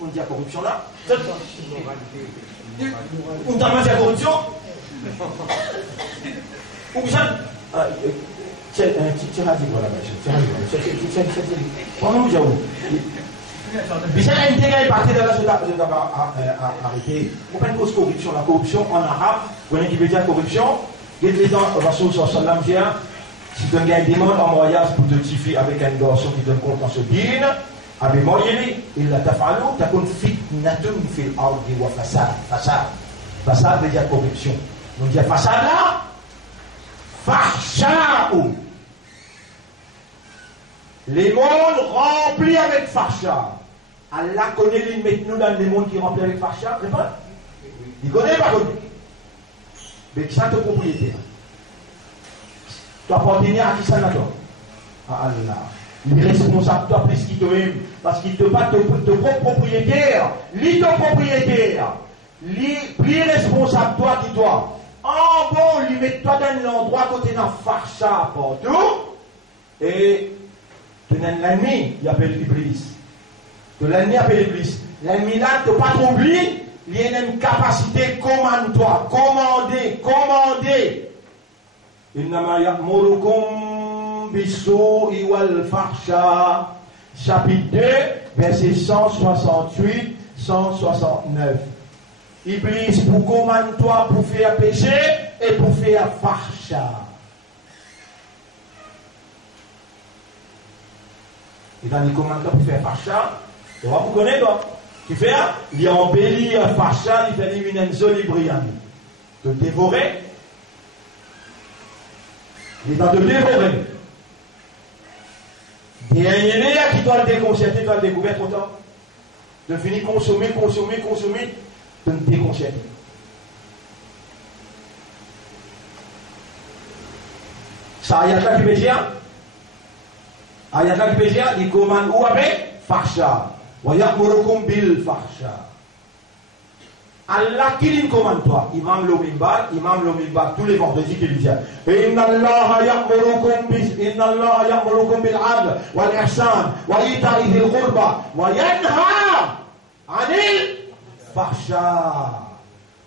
on dit la corruption là. On t'a dit la corruption. Ou bien tu as dit voilà, pendant que j'ai bien intégré partie de la société arrêté. On parle de corruption. La corruption en arabe, vous voyez qui veut dire corruption. Il y a des gens, Rasoul sallam dit, si tu as un démon en voyage pour te tirer avec un garçon qui donne compte en ce dîne, avec moyen, il l'a tafalou, tu as une fitnatun fil ardi wa fasad. Fasad veut dire corruption. On dit fasad là, fahsha'u. Les mondes remplis avec fahsha. Allah connaît les mettre nous dans le monde qui est rempli avec Facha, réponds. Il connaît pas connaît. Mais qui ça te propriétaire? Tu appartiens à qui ça n'a-t-on? À Allah. Il est responsable de toi plus qu'il te aime. Parce qu'il te pas te propre propriétaire. Lui ton propriétaire. Lui plus responsable toi qui toi. En bon, lui met toi dans l'endroit côté d'un Facha partout. Et tu n'as l'ennemi, il appelle Iblis. L'ennemi appelle Iblis. L'ennemi là, tu ne pas t'oublier, il y a une capacité, commande-toi, commander. Innama ya'murukum bis-su'i wal fahsha. Chapitre 2, verset 168, 169. Iblis, pour commande-toi pour faire péché et pour faire fahsha. Et dans les commandements pour faire fahsha, tu vas vous connaître, toi. Qui fait, il embellit un fahsha, il fait une zone brillante. De dévorer. Il va te dévorer. Et un aîné qui doit le déconcerter, tu dois le découvrir trop tard. De finir consommer, de te déconcerter. Ça, il y a quelqu'un qui peut dire. Il y a quelqu'un qui peut dire, il commande où avec fahsha. Wa ya'murukum bil fahsha. Allah qui lui commande toi, Imam Lomimbar, tous les vendredis qui lui dit Inna Allah ya'murukum bil 'adl wal ihsan wa ita'i dhil qurba wa yanha 'anil fahsha.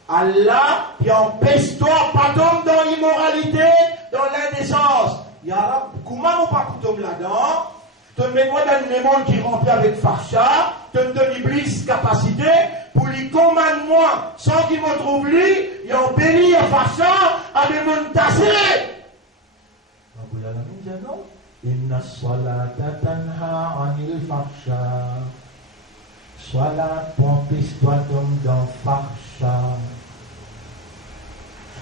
Allah qui empêche toi pas tomber dans l'immoralité, dans l'indécence. Ya Rab, comment on pas tomber là-dedans? Te mets-moi dans le monde qui remplit avec fahsha, te donne Iblis capacité pour lui commande-moi sans qu'il me trouve lui, il embellit à fahsha à des mondes tassés. Inna salata tanha anil fahsha. Salat pour empêcher-toi dans fahsha.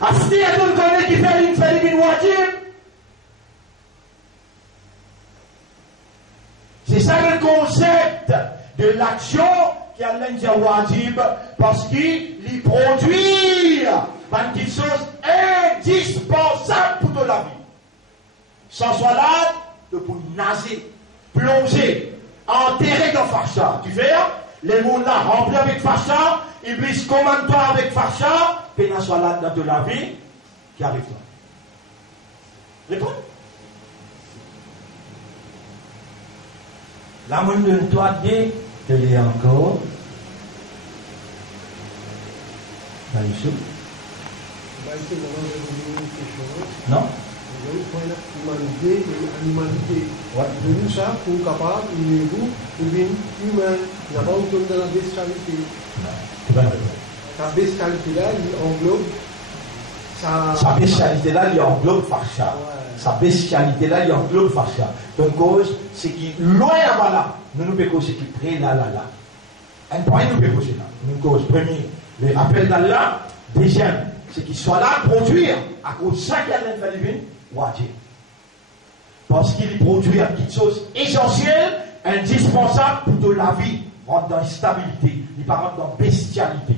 Asti est un connaît qui fait une wajib. C'est ça le concept de l'action qui a l'un wajib parce qu'il produit une chose indispensable pour toute la vie. Sans salat, tu peux nager, plonger, enterrer dans fahsha. Tu fais les mots là remplis avec fahsha, Iblis commande-toi avec fahsha, puis la salat dans toute la vie qui arrive là. Réponds. La moine de toi dit que l'est encore. Maïsou. Non. L'humanité. De ça, pour capable, il devient humain. Il n'a pas autour de la bestialité. La bestialité là, il englobe. Sa bestialité là, il englobe fahsha. Sa bestialité là, il englobe fahsha. Donc, cause, c'est qui, loin à là, nous nous pouvons qui près là. Un point, nous pouvons là. Nous cause, premier, le rappel d'Allah. Deuxième, c'est qu'il soit là, produire, à cause de ça qu'il y a l'infallible, wajib. Parce qu'il produit une chose essentielle, indispensable pour toute la vie, rentre dans stabilité, il ne rentre dans bestialité.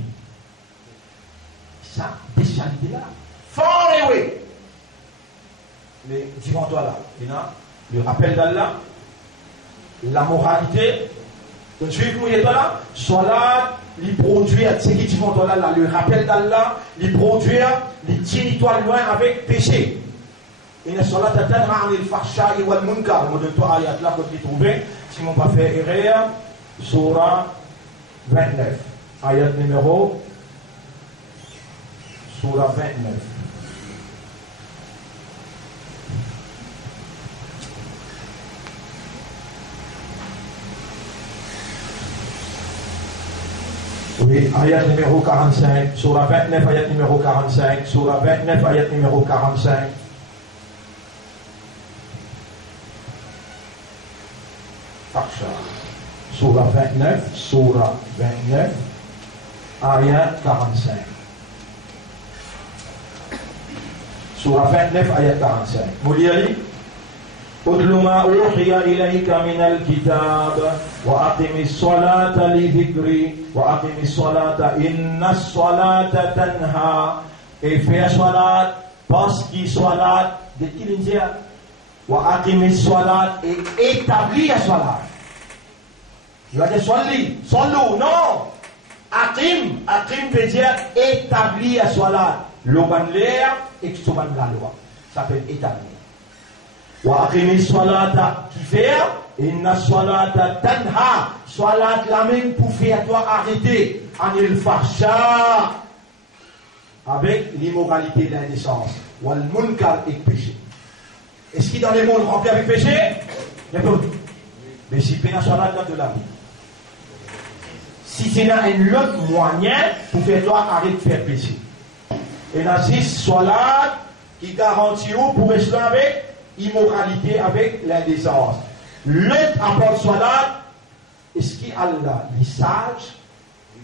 Ça, bestialité là, fort et oui. Mais dis-moi-toi là, le rappel d'Allah, la moralité, donc tu es là, soit là, il produit, ce qui dit toi là, le rappel d'Allah, il produit, il tient-toi loin avec péché. Et ne soit là, t'atteindra le fahsha et le munkar. Moi, de toi, ayat là, pour te trouver, si on va faire erreur, surah 29, ayat numéro, surah 29. Oui, ayat numéro 45, surah 29, ayat numéro 45, surah 29, ayat numéro 45. Fahsha. Surah 29, ayat 45. Surah 29, ayat 45. Vous lirez? أتل ما أوحي إليك من الكتاب وأقم الصلاة لذكري وأقم الصلاة إن الصلاة تنهى et faire salat parce qu'il salat de qui l'india wa aqimi salat et établir salat. Il va dire salli, sallu, non. Aqim veut dire établir salat. L'oban l'air et soban la loi. Ça peut établir. Wa aqimi salata qui faire inna salata tanha. Salat la même pour faire toi arrêter anil fahsha. Avec l'immoralité de l'indécence, wal munkar et péché. Est-ce qu'il dans le monde rempli avec péché? Mais si pénal salat dans de la vie. Si c'est un autre moyen pour faire toi arrêter de faire péché. Et là, c'est salat qui garantit pour rester avec immoralité, avec l'indécence. L'autre apport salat, est-ce qu'il a les sages,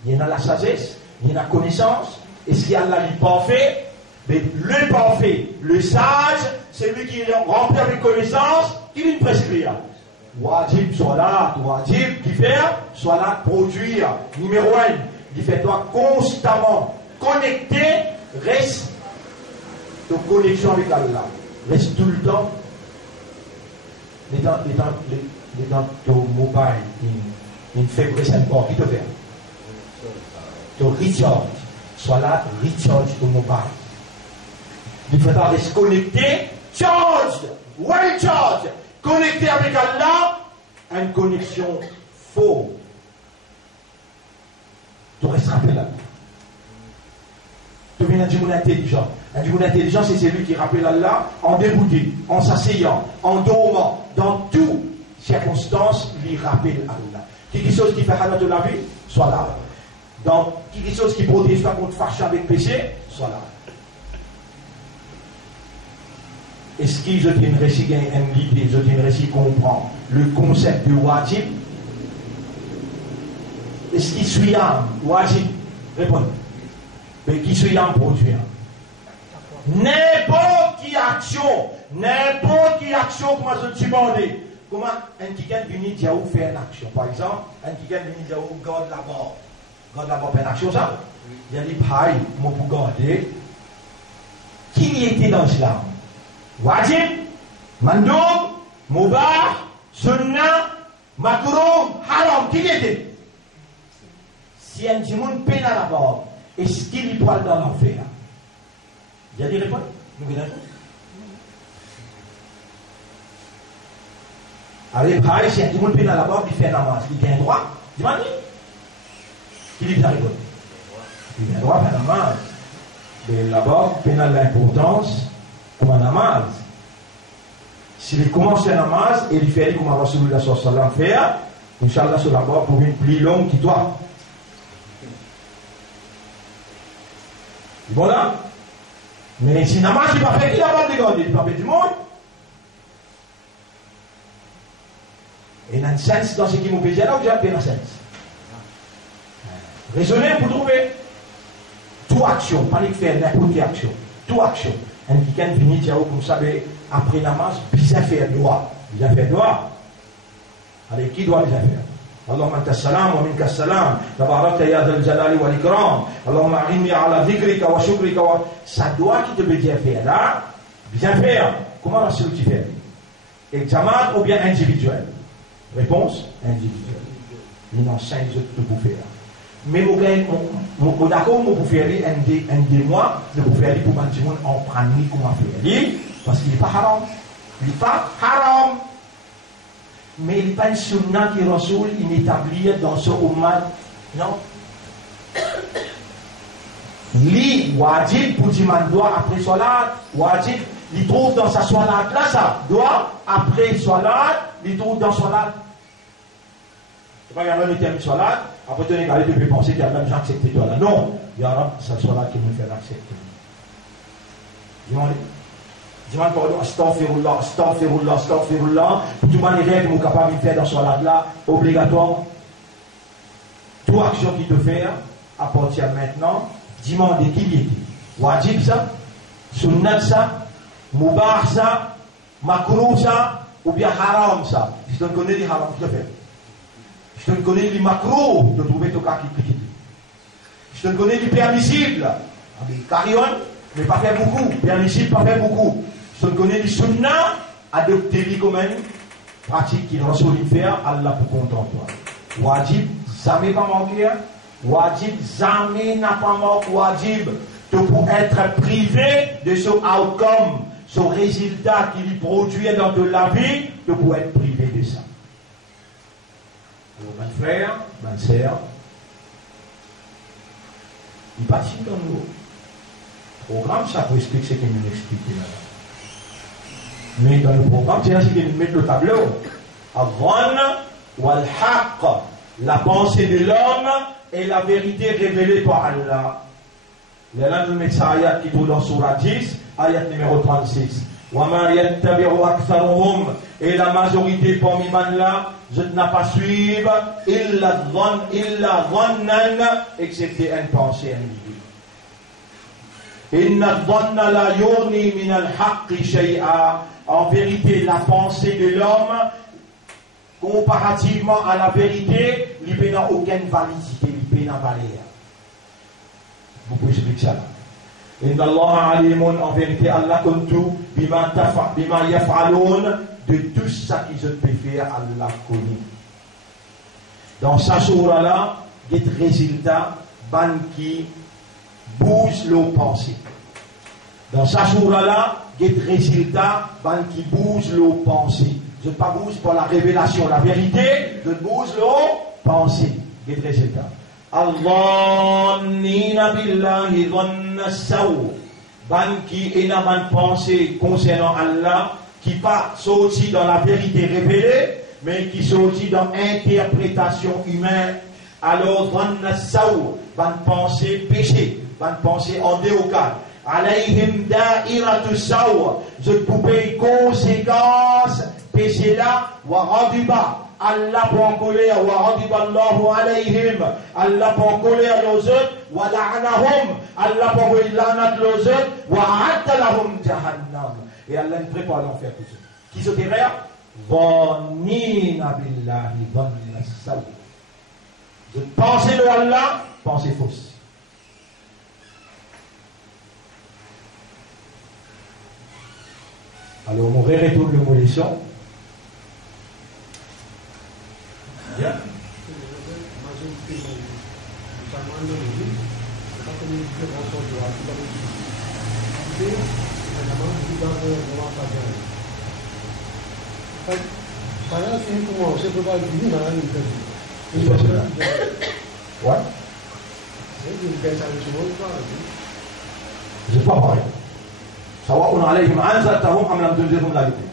il y en a la sagesse, il y en a la connaissance. Est-ce qu'il y a là le parfait? Mais le parfait, le sage, c'est lui qui est rempli avec connaissance, qui vient prescrire. Wajib salat, wajib qui fait salat produire. Numéro 1, il fait toi constamment connecté, reste de connexion avec Allah. Reste tout le temps. Dans ton mobile, il fait presque encore. Qui te fait? Tu recharge. Salat recharge ton mobile. Il faudra rester connecté, charge, well charge, connecté avec Allah, une connexion fausse. Tu restes rappelé là. Tu deviens un monde intelligent. Un monde intelligent, c'est celui qui rappelle Allah en débouté, en s'asseyant, en dormant, dans toutes circonstances, il rappelle Allah. Quelque chose qui fait halal de la vie, soit là. Dans quelque chose qui protège pas contre fâcher avec péché, soit là. Est-ce que je t'ai réussi à une idée, je t'ai réussi à comprendre le concept de wajib? Est-ce qu'il suit un wajib? Répondez. Mais qui suit un produire? N'importe qui action, comment je te demande, comment un qui vient venir dire où faire une action. Par exemple, un qui vient venir dire où garde la mort. Garde la mort, une action ça. Il y a des pailles, moi pour garder. Qui était dans l'islam? Wajib, mandoub, mubah, sunnah, makrouh, haram. Qui était? Si un djimoun peine à la mort, est-ce qu'il y parle dans l'enfer? Il y a des réponses? Nous venons. Avec pareil, si un djimoun peine à la mort, il fait un namaz. Il a un droit? Dis-moi. Qui lui a répondu? Il a un droit à faire un namaz. Mais là-bas, peine à l'importance. Comme un namaz. S'il commence un namaz et il fait comme Rasulullah sallallahu alayhi wa sallam faire, Inch'Allah sur la mort pour une plus longue qui toi. Voilà. Mais si namaz il va faire qui la mort de God, il va faire du monde. Et dans le sens, dans ce qui m'ont fait là, vous avez un sens. Raisonnez pour trouver toute action, pas de faire n'importe quelle action, toute action. Un qui vient venir dire, comme ça, après namaz, bien faire droit. Bien faire droit. Allez, qui doit bien faire? اللهم أنت السلام ومنك السلام تباركت يا ذا الجلال والإكرام اللهم أعني على ذكرك وشكرك ça doit qui te veut dire faire là bien faire comment la tu fais et jamaat ou bien individuel réponse individuelle il enseigne ce que vous faire mais mon d'accord mon pour faire un des mois de pour faire pour mandier en prendre comment faire parce qu'il n'est pas haram mais il n'y a pas une sunna qui Rasoul inétablie dans ce ummat. Non. Li wajib pour dire doit après salat, wajib, il trouve dans sa salat là ça, doit après salat, il trouve dans salat. C'est pas qu'il y a le terme salat, après tu n'as tu peux penser qu'il y a même gens accepté toi là. Non, il y a sa salat qui me fait l'accepter. Dis-moi pardon, astaghfirullah, astaghfirullah, astaghfirullah. Pour tout le monde, les règles, nous sommes capables de faire dans ce salat-là, obligatoire. Toute action qui te fait, à partir de maintenant, dis-moi de qui il était. Wajib ça, sunnat ça, mubah ça, makrouh ça, ou bien haram ça. Si tu connais les haram, tu le fais. Si tu connais les macros, tu trouves ton cas qui. Si tu connais les permissibles, carillon, mais pas faire beaucoup. Permissible, pas faire beaucoup. Si tu connais les sunnah, adopter-les comme une pratique qu'il reçoit de faire, Allah pour content toi. Wajib, jamais pas manquer. Wajib, jamais n'a pas manqué. Wajib, tu pour être privé de ce outcome, ce résultat qu'il produit dans de la vie, tu pour être privé de ça. Alors, mon frère, ma sœur, il participe dans le programme, ça pour expliquer ce qu'il nous explique là. Mais dans le programme, c'est ainsi qu'il nous met le tableau. Avant, wal haqq, la pensée de l'homme et la vérité révélée par Allah. Là, nous mettons ça ayat qui est dans Surah 10, ayat numéro 36. وَمَا يَتَّبِعُ أَكْثَرُهُمْ et la majorité parmi là, je n'ai pas suivi إِلَّا ظَنًّا excepté une pensée individuelle. إِنَّ الظَّنَّ لَا يُغْنِي مِنَ الْحَقِّ شَيْئًا. En vérité, la pensée de l'homme, comparativement à la vérité, il n'a aucune validité, il n'a valeur. Vous pouvez expliquer ça là. Inna Allah alimun, en vérité, Allah comme tout, bima yaf'aloun, de tout ça qu'ils ont pu faire, Allah connaît. Dans sa sourate là, il y a des résultats, ban qui bougent nos pensées. Dans sa sourate là, il y a des résultats, ban qui bougent nos pensées. Je ne pas bouge pour la révélation, la vérité, je bouge nos pensées. Il y a des résultats. Allah-nina billahi dhanna saw. Ban qui est dans une pensée concernant Allah, qui pas sorti dans la vérité révélée, mais qui sorti dans l'interprétation humaine. Alors dhanna saw, ban pensée péché, ban pensée en déocale. Alayhim da'iratu saw, je pouvais conséquence péché là, wa radiba. Allah pour en colère, wa radiballahu alayhim, Allah pour en colère aux autres, wa la'anahum, Allah pour l'anat aux autres, wa a'adda lahum jahannam. Et Allah prépare l'enfer pour eux. Qui se derrière? Dhannina billahi dhanna saw. Je pensais de Allah, pensée fausse. Alors, on retourne le mot leçon. Bien. Ouais. Je ne sais pas pareil. Sawa alayhim anzaltahum am lam tunzirhum la yu'minun.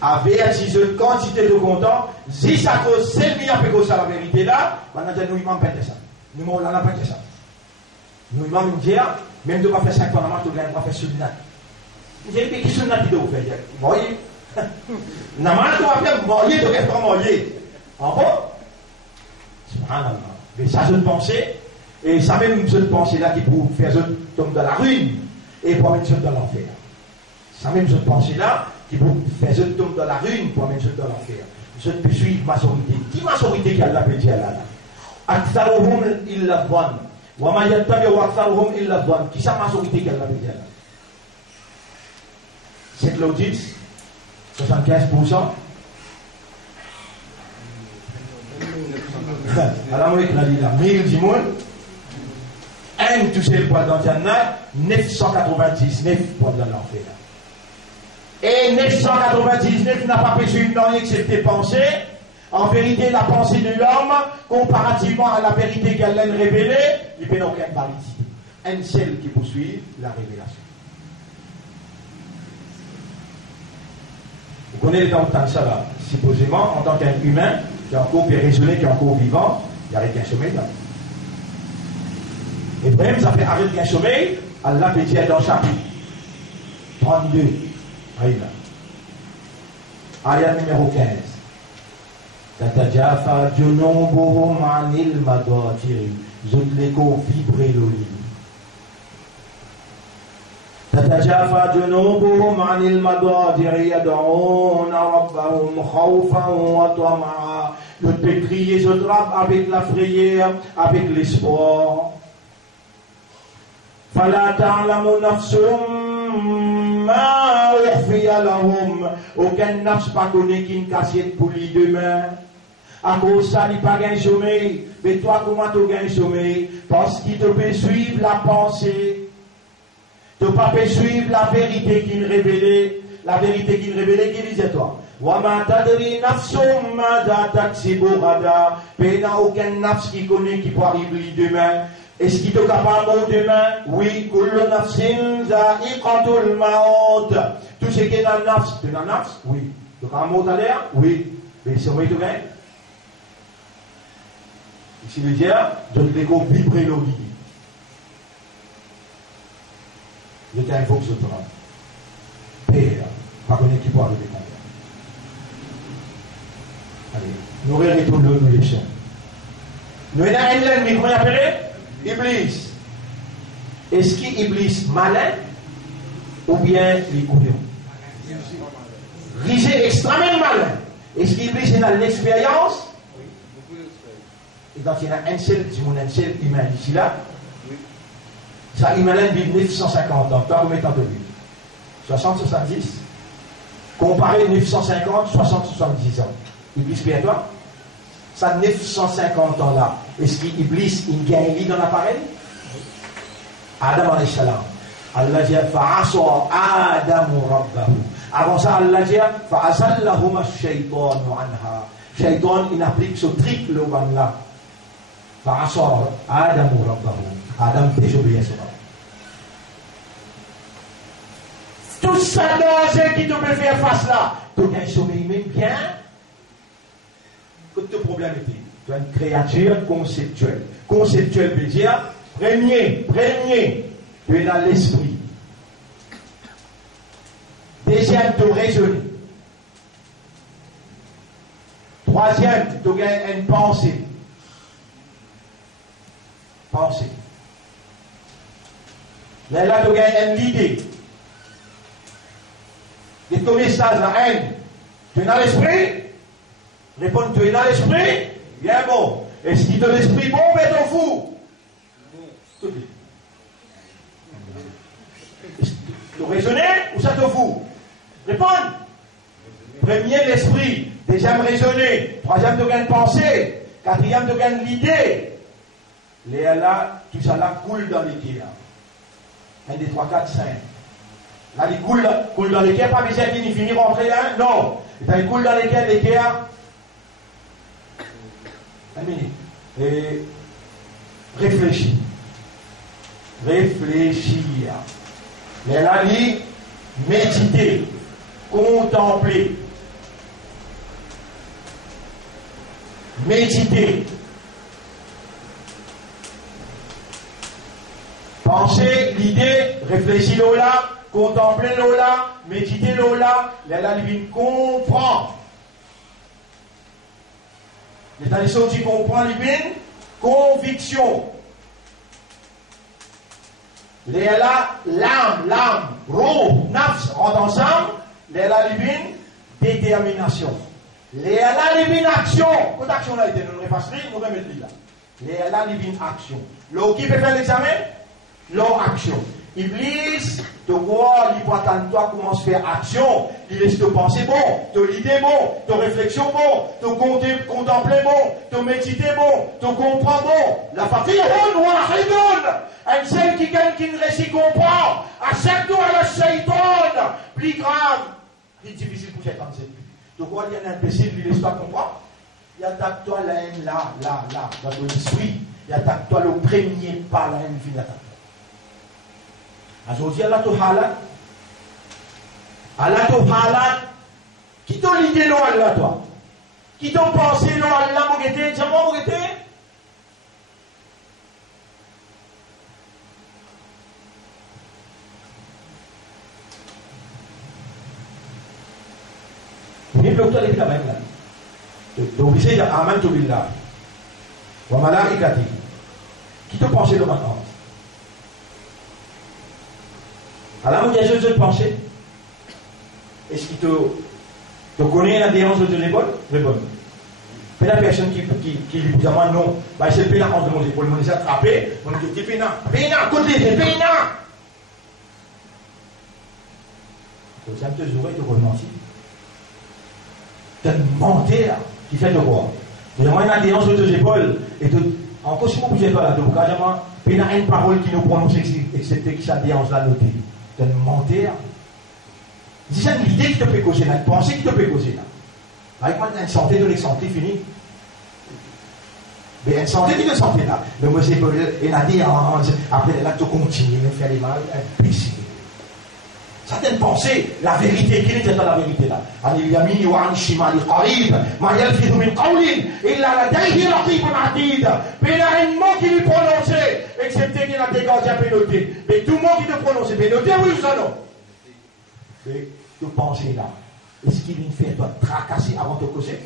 Avertis une quantité de contents, si ça cause c'est bien fait que ça la vérité là, maintenant nous imam pète ça. Nous on l'a pète ça. Nous imam dire même de pas faire 5 fois namaz, tu dois faire sunnat. J'ai dit qui sunnat tu dois faire. Voyez. Namaz tu vas faire moyer, tu dois faire moyer. En bon? Subhanallah. Mais ça je pensais et ça même cette pensée là qui pour faire je tombe dans la ruine et pour mettre dans l'enfer. Ça même cette pensée là qui vous fait je tombe dans la ruine pour mettre dans l'enfer. Je peux suivre majorité. Qui majorité qui a la pédia là? Aktharuhum illa dhann. Wa ma yattabi'u aktharuhum illa dhann. Qui sa majorité qui a la pédia là? C'est l'audit 75%. Alors moi je dis là 1000 du monde. Un touché le poids dans Jannah, 999 poids dans l'enfer. Et 999 n'a pas péché une rien excepté penser. En vérité, la pensée de l'homme, comparativement à la vérité qu'elle a révélée, il n'y a aucune validité. Un seul qui poursuit la révélation. Vous connaissez les temps de ça là. Supposément, en tant qu'un humain, qui est encore raisonné, qui est encore vivant, il n'y a rien qu'un sommeil là. Et même ça fait arrêter qu'un sommeil, Allah peut dire dans chapitre 32. Ayat numéro 15. Tatajafa junubuhum anil madaji. Zotleko vibrer le lit. تتجافى جنوبهم عن المضاجع يدعون ربهم خوفا وطمعا. Nous devons crier je trappe avec la prière, avec l'espoir. فلا تعلم نفس ما أخفي لهم. Aucun nafs pas connaît qui ne cassette pour lui demain. À cause ça, il n'y a pas de sommeil. Mais toi, comment tu gagnes sommeil? Parce qu'il te peut suivre la pensée. Tu ne peux pas suivre la vérité qui est révélée. La vérité qui est révélée, qui disait toi? وَمَا تَدْرِي نَفْسٌ مَاذَا تَكْسِبُ غَدًا. Mais il n'y a aucun nafs qui connaît qui peut arriver demain. Est-ce qu'il est capable demain? Oui. كُلُّ نَفْسٍ ذَائِقَةُ الْمَوْتِ. Tout ce qui est dans le nafs, tu es dans le nafs? Oui. Tu es capable à l'air? Oui. Mais c'est vrai que tu gagnes? Ici, le dire, je te découvre vibrer l'audio. Je t'invoque ce temps. Père, pas connaître qui peut arriver comme ça. Allez, nous regardons le l'échec. Nous avons un ennemi, comment il appelle? Iblis. Est-ce qu'il Iblis malin ou bien les couillons? Risé extrêmement malin. Est-ce qu'Iblis a l'expérience? Et donc il y a un seul humain ici là. Ça, humain vit 950 ans. Toi, combien de temps de vie? 60, 70. Comparé 950, 60, 70 ans. Iblis, bien toi? Ça, 950 ans là. Est-ce qu'Iblis, il gagne dans l'appareil? Adam alayhi salam. Allah dit, fa'asa Adamu rabbahu. Avant ça, Allah dit, fa'azallahuma shaytanu anha. Shaytan, il applique ce trick le ban là. Fa'asa Adamu rabbahu. Adam désobéit à son nom. Tout ça danger qui te peut faire face là, tu as sommeil même bien. Que ton problème était, tu as une créature conceptuelle. Conceptuelle veut dire, premier, tu es dans l'esprit. Deuxième, tu raisonnes. Troisième, tu as une pensée. Pensée. Là, tu as une idée. Et ton message, la haine, tu es dans l'esprit? Réponds, tu es dans l'esprit? Bien bon. Est-ce qu'il est dans l'esprit bon, mais t'en fous? Tout dit. Tu raisonner ou ça te fout? Réponds. Premier, l'esprit. Deuxième, raisonner. Troisième, de gain de pensée. Quatrième, de gain de l'idée. Les là, tout ça là coule dans les tirs. 1, 2, 3, 4, 5. Là, il coule dans les quais, pas besoin qu'il finit rentrer là, non. Il coule dans les quais, un minute. Et réfléchis. Réfléchir. Mais là, il méditer, contempler. Méditer. Penser, l'idée, réfléchir là. Contempler là, méditer là, là, il comprend. Les traditions qui comprend, il conviction. Les là, l'âme, roh, nafs, rentrent ensemble. Les là, il détermination. Les là, il action. Quand action là, il nous repasse, nous remettons là. Les là, il action. L'eau qui peut faire l'examen? L'eau action. Iblis, te voir, il voit en toi comment se faire action, il laisse te penser bon, te l'idée bon, te réflexion bon, te contempler bon, te méditer bon, te comprendre bon. La fatigue ou un seul qui gagne qui ne réussit comprend, accepte-toi le shaitan, plus grave, plus difficile pour cette pensée. Tu vois, il y a un imbécile, il laisse pas comprendre. Il attaque-toi la haine là, dans ton esprit, il attaque-toi le premier pas, la haine finit attaque. Aujourd'hui, Allah te halak, qui t'a l'idée là, Allah, toi? Qui t'a pensé là, Allah, mon guetté, dis-moi, mon guetté? Ni l'autre est là-bas, là. Tu obligé à amantu billah. Wa malaikati. Qui t'a pensé là maintenant? Alors, il y a juste de penser. Est-ce qu'il te connaît l'adhérence de tes épaules? Réponds. Mais la personne qui lui dit à moi non, bah, c'est le pénal de mon épaule, on les a attrapés, on dit que pénal, côté, pénal. Ça me te jouer de rementir. Tu as menté là, qui fait de quoi? Tu as une adhérence de tes épaules, et encore si vous ne pouvez pas là, tu as pénal une parole qui nous prononce, excepté que cette adhérence là notée. Tu as menté là. C'est ça l'idée qui te fait causer là, une pensée qui te fait causer là. Avec moi, une santé de l'ex-santé finie. Mais une santé qui te santé là. Le monsieur et la déhanche, après là, tu continues à faire les mal, imbécile. Certaines pensées, la vérité, qui n'était pas la vérité là? Il y a mis wa shimali qarib, ma yalfidu min qawlin, illa ladayhi raqibun atid. Mais il y a un mot qui lui prononçait, excepté qu'il a dégagé à pénoter. Mais tout le monde qui te prononçait, pénoter, oui ou ça non? Mais tu penses là. Est-ce qu'il vient faire toi tracasser avant de causer?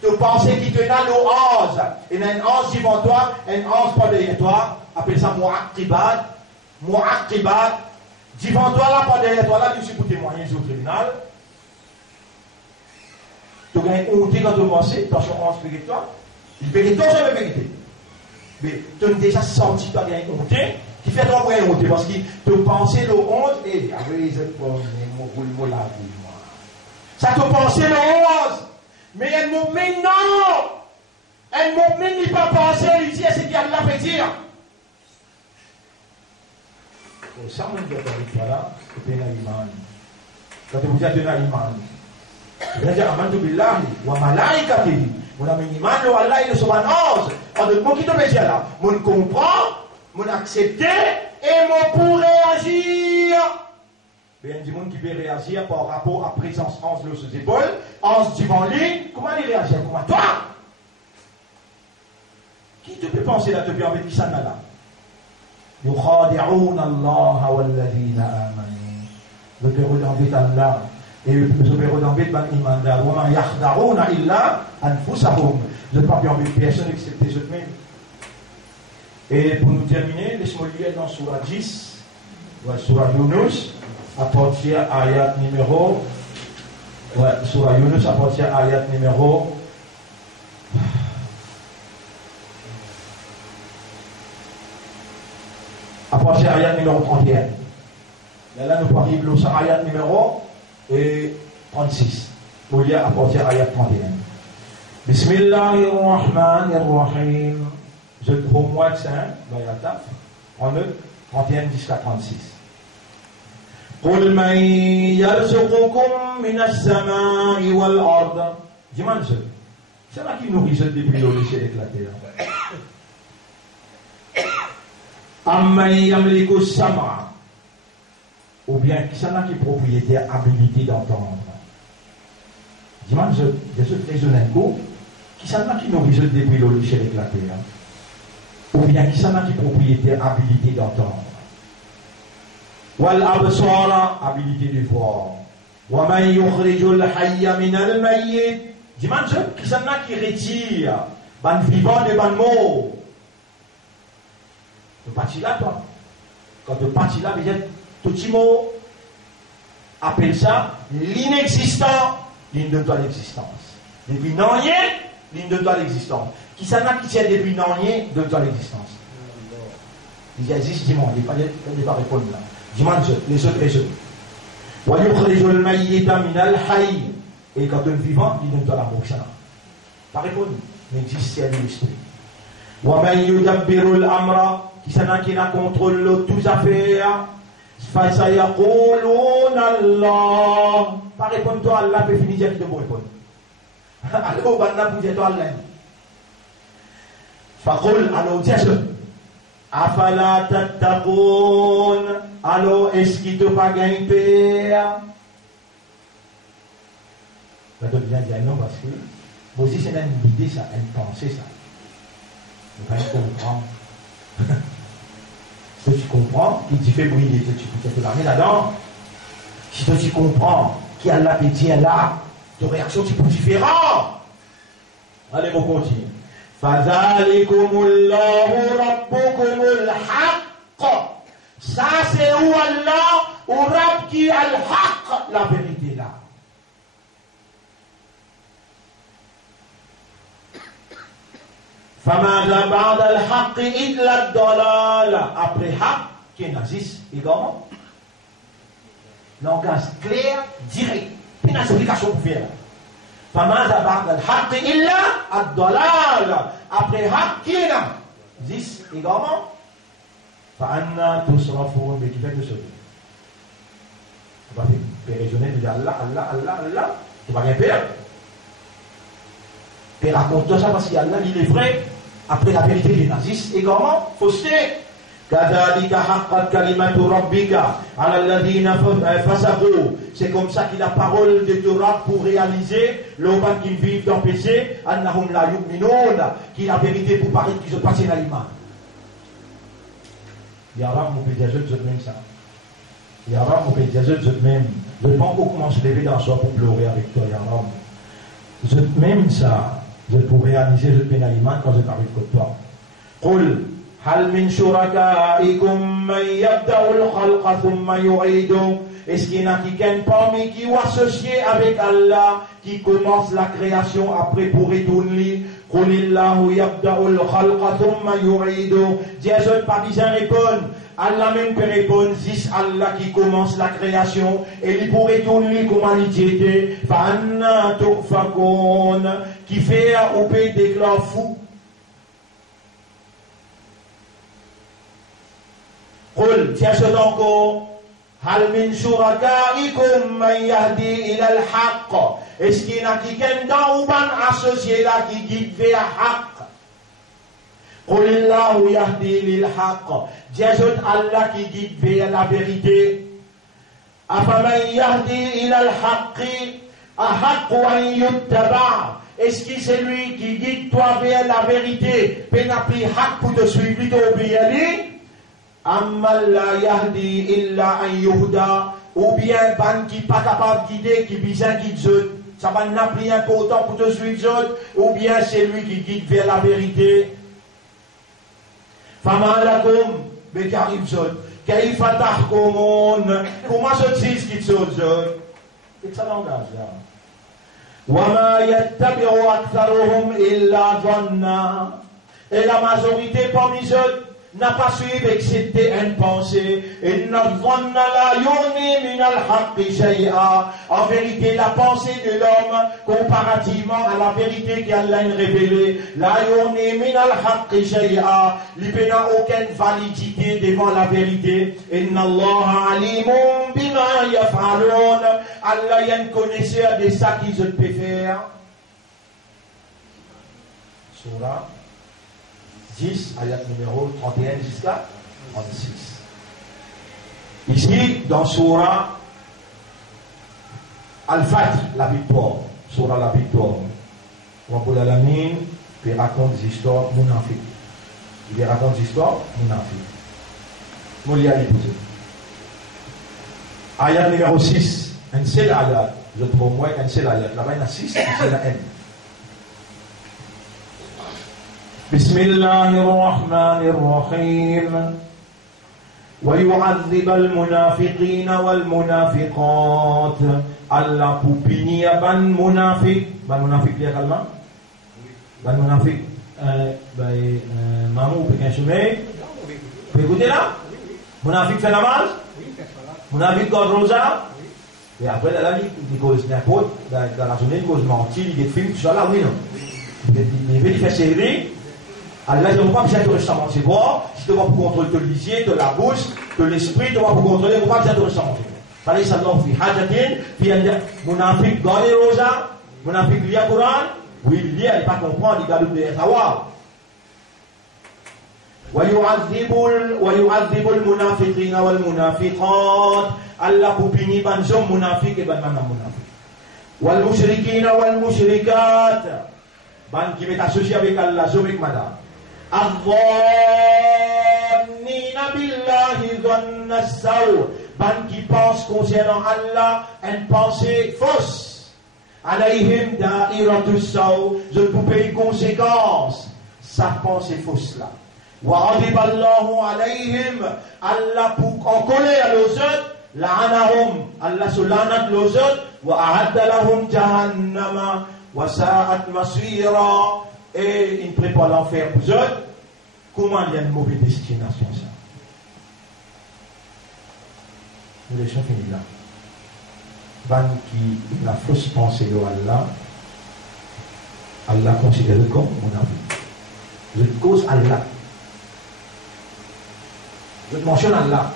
Tu penses qu'il te donne l'ange. Il y a un ange devant toi, un ange pas derrière toi. Appelle ça mu'aqqibat. Mu'aqqibat. Devant toi là, pas derrière toi là, tu suis pour témoigner sur le tribunal. Tu as une honte quand tu penses, dans son ange spirituel. Il vérité, c'est la vérité. Mais tu as déjà senti que tu as une honte qui fait toi une honte parce que tu pensais le honte et ça te pensait le 11, mais elle m'a dit non, elle m'a dit pas penser, il dit c'est qu'il y a de la fait dire. Ça me dit là, c'est un iman. Quand vous dites un iman, vous dites amantu billahi wa malaikatihi. Mon ami iman, le Allah il est ange. En d'autres mots qui te fait là, mon comprend, mon accepter et mon pour réagir. Il y a des gens qui peuvent réagir par rapport à la présence de l'eau sur les épaules, en se disant ligne, comment il réagit? Comment toi? Qui te peut penser là, te peut enlever qui ça là? يخادعون الله والذين آمنوا. Le père d'embête Allah et le père d'embête ban iman. وما يخدعون إلا أنفسهم. Je ne peux pas enlever personne excepté eux-mêmes. Et pour nous terminer, laisse-moi lire dans Surah 10, Surah Yunus. À partir ayat numéro Surah Yunus à partir ayat numéro à partir ayat numéro 31. Et là nous arrivons sur ayat numéro 36. Pour lire à partir ayat 31. Bismillahirrahmanirrahim. Je trouve moins que ça, en 31 jusqu'à 36. قل من يرزقكم من السماء والأرض. Dis-moi, c'est là qui nourrit depuis l'eau de la terre. Amman yamliku as-sam'a. Ou bien qui c'est là qui propriétaire habilité d'entendre. Dis-moi, je suis raisonné qui c'est là qui nourrit depuis l'eau de la terre. Ou bien qui c'est là qui propriétaire habilité d'entendre. Wal absara, habilité de voir. Wa man yukhrijul hayya min al mayyit. Dis-moi, qui c'est là qui retire ban vivant de ban mort. Tu partis là, toi. Quand tu partis là, tout petit mot appelle ça l'inexistant, ligne de toi l'existence. Depuis non rien, ligne de toi l'existence. Qui c'est là qui tient depuis non rien de toi l'existence. Il existe, dis-moi, il n'est pas répondre là. Dis-moi les autres raisons. Et quand tu es vivant, il donne toi la mort. Pas répondre. N'existe c'est l'esprit. Qui s'en a qui la contrôle toutes affaires. Pas répondre toi Allah peut finir dire de vous répondre. Alors banna pour dire toi Allah. Faqul alors dis-le. Afala tattaqun. Alors est-ce qu'il te pas gagner père? Là tu viens dire non parce que vous aussi c'est une idée ça, une pensée ça. Vous pas comprendre. Si tu comprends qu'il te fait briller, tu peux la mettre là-dedans. Si tu comprends qu'il y a là, qui tient là, ton réaction c'est différent. Allez, on continue. فَذَلِكُمُ اللَّهُ رَبُّكُمُ الْحَقِّ. Ça c'est où Allah, ou Rab qui al-haq, la vérité là. فَمَاذَا بَعْدَ الْحَقِّ إِلَّا الضَّلَالَ. Après haq, qui est nazis, également. Langage clair, direct. Puis une explication pour faire. فَمَاذَا بَعْدَ الْحَقِّ إِلَّا الضَّلَالَ. Après haq, qui est nazis, également. فَأَنَّا تُصْرَفُونَ. Mais qui fait que ce tu vas faire raisonner, tu dis Allah, Allah, Allah, Allah. Tu vas rien perdre. Et raconte-toi ça parce qu'Allah, il est vrai. Après la vérité des nazis, également, fausseté. كَذَلِكَ حَقَّتْ كَلِمَةُ رَبِّكَ عَلَى الَّذِينَ فَسَقُوا. C'est comme ça que la parole de Torah pour réaliser l'homme qui vit dans le péché, أَنَّهُمْ لَا يُؤْمِنُونَ, qui est la vérité pour paraître qu'ils se passent dans l'imam. Yara, mon pédiatre, je te même ça. Yara, mon pédiatre, je te même. Je ne peux pas encore comment se lever dans le soir pour pleurer avec toi, Yara. Je te même ça. Je pour réaliser le pénalement quand je t'arrive de toi. قل هل من شركائكم من يبدأ الخلق ثم يعيده. Est-ce qu'il y en a qui parmi qui sont associés avec Allah, qui commence la création après pour retourner. قل الله يبدأ الخلق ثم يعيده. Dieu pas besoin de répondre. Allah même peut répondre, c'est Allah qui commence la création et il pourrait tourner comme il était. فَأَنَّا تُؤْفَكُونَ. Qui fait ou peut déclarer fou. قل tiens encore هل من شركائكم من يهدي إلى الحق. Est-ce qu'il y en a qui dans ou ban associé là qui guide vers haq. قل الله يهدي للحق. Dieu Allah qui guide vers la vérité. أفمن يهدي إلى الحق أحق أن يتبع. Est-ce que c'est lui qui guide toi vers la vérité? Pénapli haq pour te suivre, t'obéir. Amma la yahdi illa an yuhda. Ou bien ban qui pas capable de guider, qui besoin guide zot. Ça va n'a plus important pour te suivre zot. Ou bien c'est lui qui guide vers la vérité. Fama lakum bekarib zot. Kaifa tahkumun. Comment je dis ce qui zot zot? C'est ça langage là. وَمَا يَتَّبِعُ أَكْثَرُهُمْ إِلَّا ظَنًّا. Et la majorité parmi eux n'a pas suivi excepté une pensée. إِنَّ الظَّنَّ لَا يُغْنِي مِنَ الْحَقِّ شَيْئًا. En vérité, la pensée de l'homme, comparativement à la vérité qu'Allah a révélée, لَا يُغْنِي مِنَ الْحَقِّ شَيْئًا. Il n'a aucune validité devant la vérité. إِنَّ اللَّهَ عَلِيمٌ بِمَا يَفْعَلُونَ. Allah y a une connaisseur de ça qu'ils peuvent faire. Surah 10, ayat numéro 31 jusqu'à 36. Ici, dans Surah Al-Fatr, la victoire. Surah la victoire. Rabbul Alamin, il raconte des histoires munafiques. Il raconte des histoires munafiques. Moulia l'épouse. Ayat numéro 6. Un seul ayat. Je trouve moins qu'un seul ayat. Là-bas, il y en a 6, c'est la N. بسم الله الرحمن الرحيم ويعذب المنافقين والمنافقات. Allah pour punir ban munafik. Ban munafik dia kalma? Ban munafik. Mamou peut qu'un sommeil. Vous écoutez là? Munafik fait namaz? Munafik garde rosa? Et après là, il cause n'importe, dans la journée, il cause mentir, il fait film, tout ça là, oui non. Il veut faire série. Allah ne va pas besoin de restaurant, c'est bon. Si tu vas pour contrôler ton lisier, de la bouche, de l'esprit, tu vas pour contrôler, tu vas pas besoin de restaurant. Fallait savoir, fi hajatin, fi munafik garde rosa, munafik lit le Coran, oui, il lit, il pas comprendre, il garde le savoir. ويعذب المنافقين والمنافقات. Allah pour punir ban homme munafiq et ban madame munafiq. والمشركين والمشركات. Ban qui est associé avec Allah, homme et madame. الظانين بالله ظن السوء. Ban qui pense concernant Allah une pensée fausse. عليهم دائرة السوء. Je ne peux pas y conséquence. Sa pensée fausse là. وغضب الله عليهم Allah pour en colère les autres لعنهم Allah se la'nat les autres وأعد لهم جهنم وساءت مصيرا et il prépare l'enfer pour eux. Comment il y a une mauvaise destination ça? Nous laissons finir là. Ban qui la fausse pensée de Allah, Allah considère comme mon avis. Je cause Allah. Je mentionne Allah,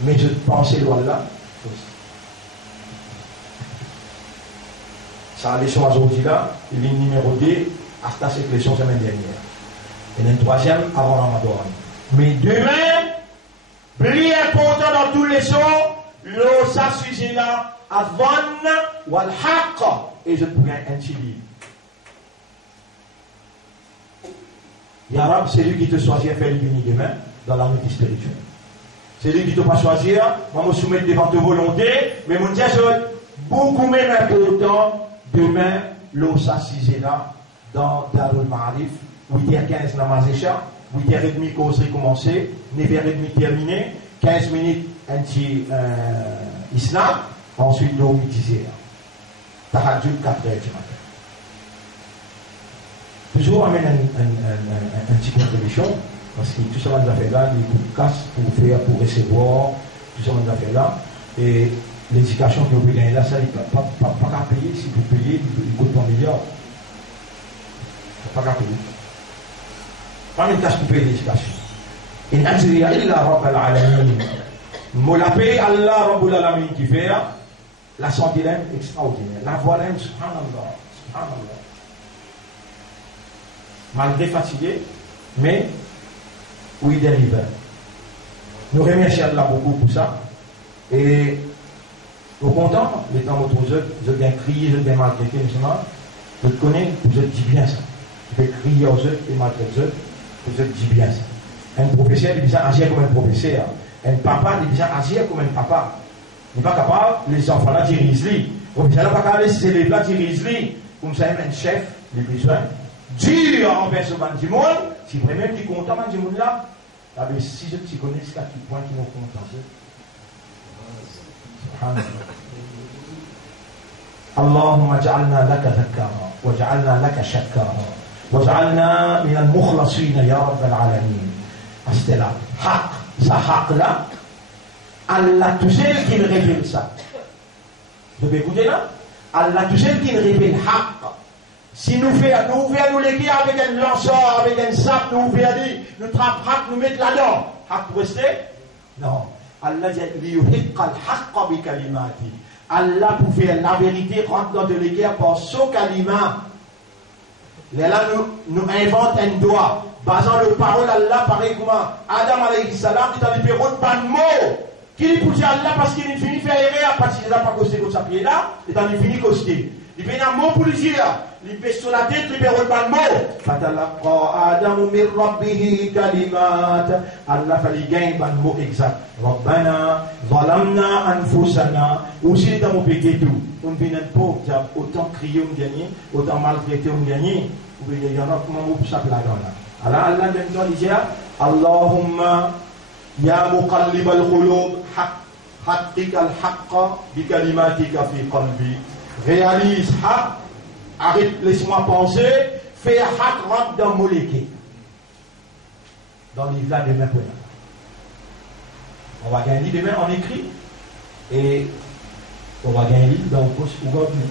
mais je pense de Allah. Ça a leçon aujourd'hui là, il est numéro 2, hasta cette leçon semaine dernière. Et le troisième avant Ramadan. Mais demain, plus important dans tous les sons, le ça sujet là, avant wal haqq, et je pourrais un chili. Ya Rab, c'est lui qui te choisit à faire le béni demain dans la vie spirituelle. C'est lui qui te va choisir, va me soumettre devant ta volonté, mais mon Dieu, beaucoup même important, demain, l'eau s'assise là, dans Darul Ma'arif, 8h15 namazécha, 8h30 causerie commencée, 9h30 terminé, 15 minutes anti islam, ensuite l'eau midi. Tahajjud 4h du matin. Toujours amène un petit contribution, parce que tout ça va nous faire là, les coups de casse pour faire, pour recevoir, tout ça va nous faire là, et l'éducation que vous pouvez gagner là, ça, il n'y a pas qu'à payer, si vous payez, il coûte 1 milliard. Pas qu'à payer. Pas même casse pour payer l'éducation. In ajriya illa rabbal alamin. Moula paye Allah rabbul alamin qui fait, la santé est extraordinaire. La voix est subhanallah, subhanallah. Malgré fatigué, mais où il dérive. Nous remercions Allah beaucoup pour ça. Et au content, les temps autour de eux, je viens crier, je viens maltraiter, je connais, je dis bien ça. Je vais crier aux eux et maltraiter eux, je dis bien ça. Un professeur, il dit agir comme un professeur. Un papa, il dit agir comme un papa. Il n'est pas capable, les enfants là dirigent lui. Le professeur n'est pas capable, les élèves là dirigent lui. Comme ça, un chef, les besoins. Dur envers ce man du monde, si vraiment tu es content man du monde là, si je te connais, c'est à quel point tu es content. Allahumma ja'alna laka dhakkara, wa ja'alna laka shakkara, wa ja'alna min al-mukhlasina ya rabbal alamin. C'était là, haq, ça haq là, Allah tout seul qui révèle ça. Vous pouvez écouter là? Allah tout seul qui révèle haq. Si nous faisons les guerres avec un lanceur, avec un sac, nous trappons, nous mettons là-dedans. Haq pour rester? Non. Allah dit, Allah pour faire la vérité rentre dans de l'équerre par son kalima. Là, nous inventons un doigt. Basant le parole Allah, pareil comme Adam alayhi salam, qui a dit, pas de mots. Qui dit pour dire Allah parce qu'il est fini de faire erreur, parce qu'il n'a pas costé comme ça pied là, et il est fini de coster. Il fait un mot pour lui dire. Il pèse sur la tête, il fait un mot. Fatalaqa Adamu min rabbihi kalimat. Allah fallait gagner un mot exact. Rabbana, zalamna anfusana. Aussi dans mon péché tout. On vient pas autant crier on gagne, autant maltraiter on gagne. Ou bien il y en a comment vous ça là là. Alors Allah donne dit Allahumma ya muqallib al-qulub haqqiq al-haqqa bi kalimatika fi qalbi. Réalise haq. Arrête, laisse-moi penser, fais haq rentre dans moléké. Dans le livre là demain pour on va gagner demain en écrit et on va gagner dans le cours aujourd'hui.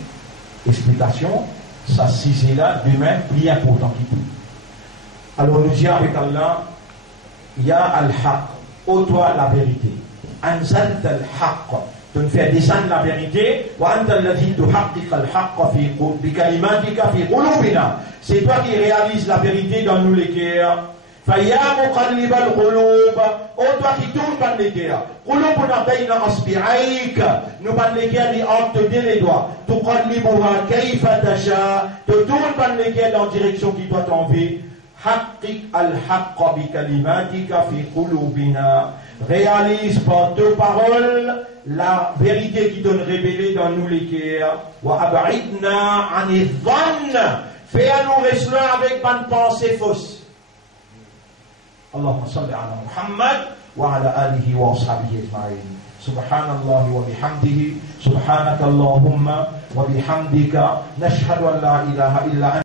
Explication, ça si c'est là demain, plus important qui tout. Alors nous disons avec Allah, ya al-haq, ô toi la vérité. Anzalt al-haq. De nous faire descendre la vérité. C'est toi qui réalises la vérité dans nous les cœurs. Faya muqallib al-qulub. Oh toi qui tournes dans les cœurs. Qulubuna bayna asbi'aik. Nous dans les cœurs entre les doigts. Tuqallibuha kayfa tasha. Tu tournes dans les cœurs dans la direction qui doit t'enlever. Haqqiq al-haqqa bi kalimatika fi qulubina. Réalise par deux paroles la vérité qui donne révélée dans nous les cœurs. Wa ab'idna anil dhann. Fais à nous rester avec bonne pensée fausse. Allahumma salli ala Muhammad wa ala alihi wa ashabihi ajma'in. Subhanallah wa bihamdihi, subhanakallahumma wa bihamdika, nashhadu an la ilaha illa anta.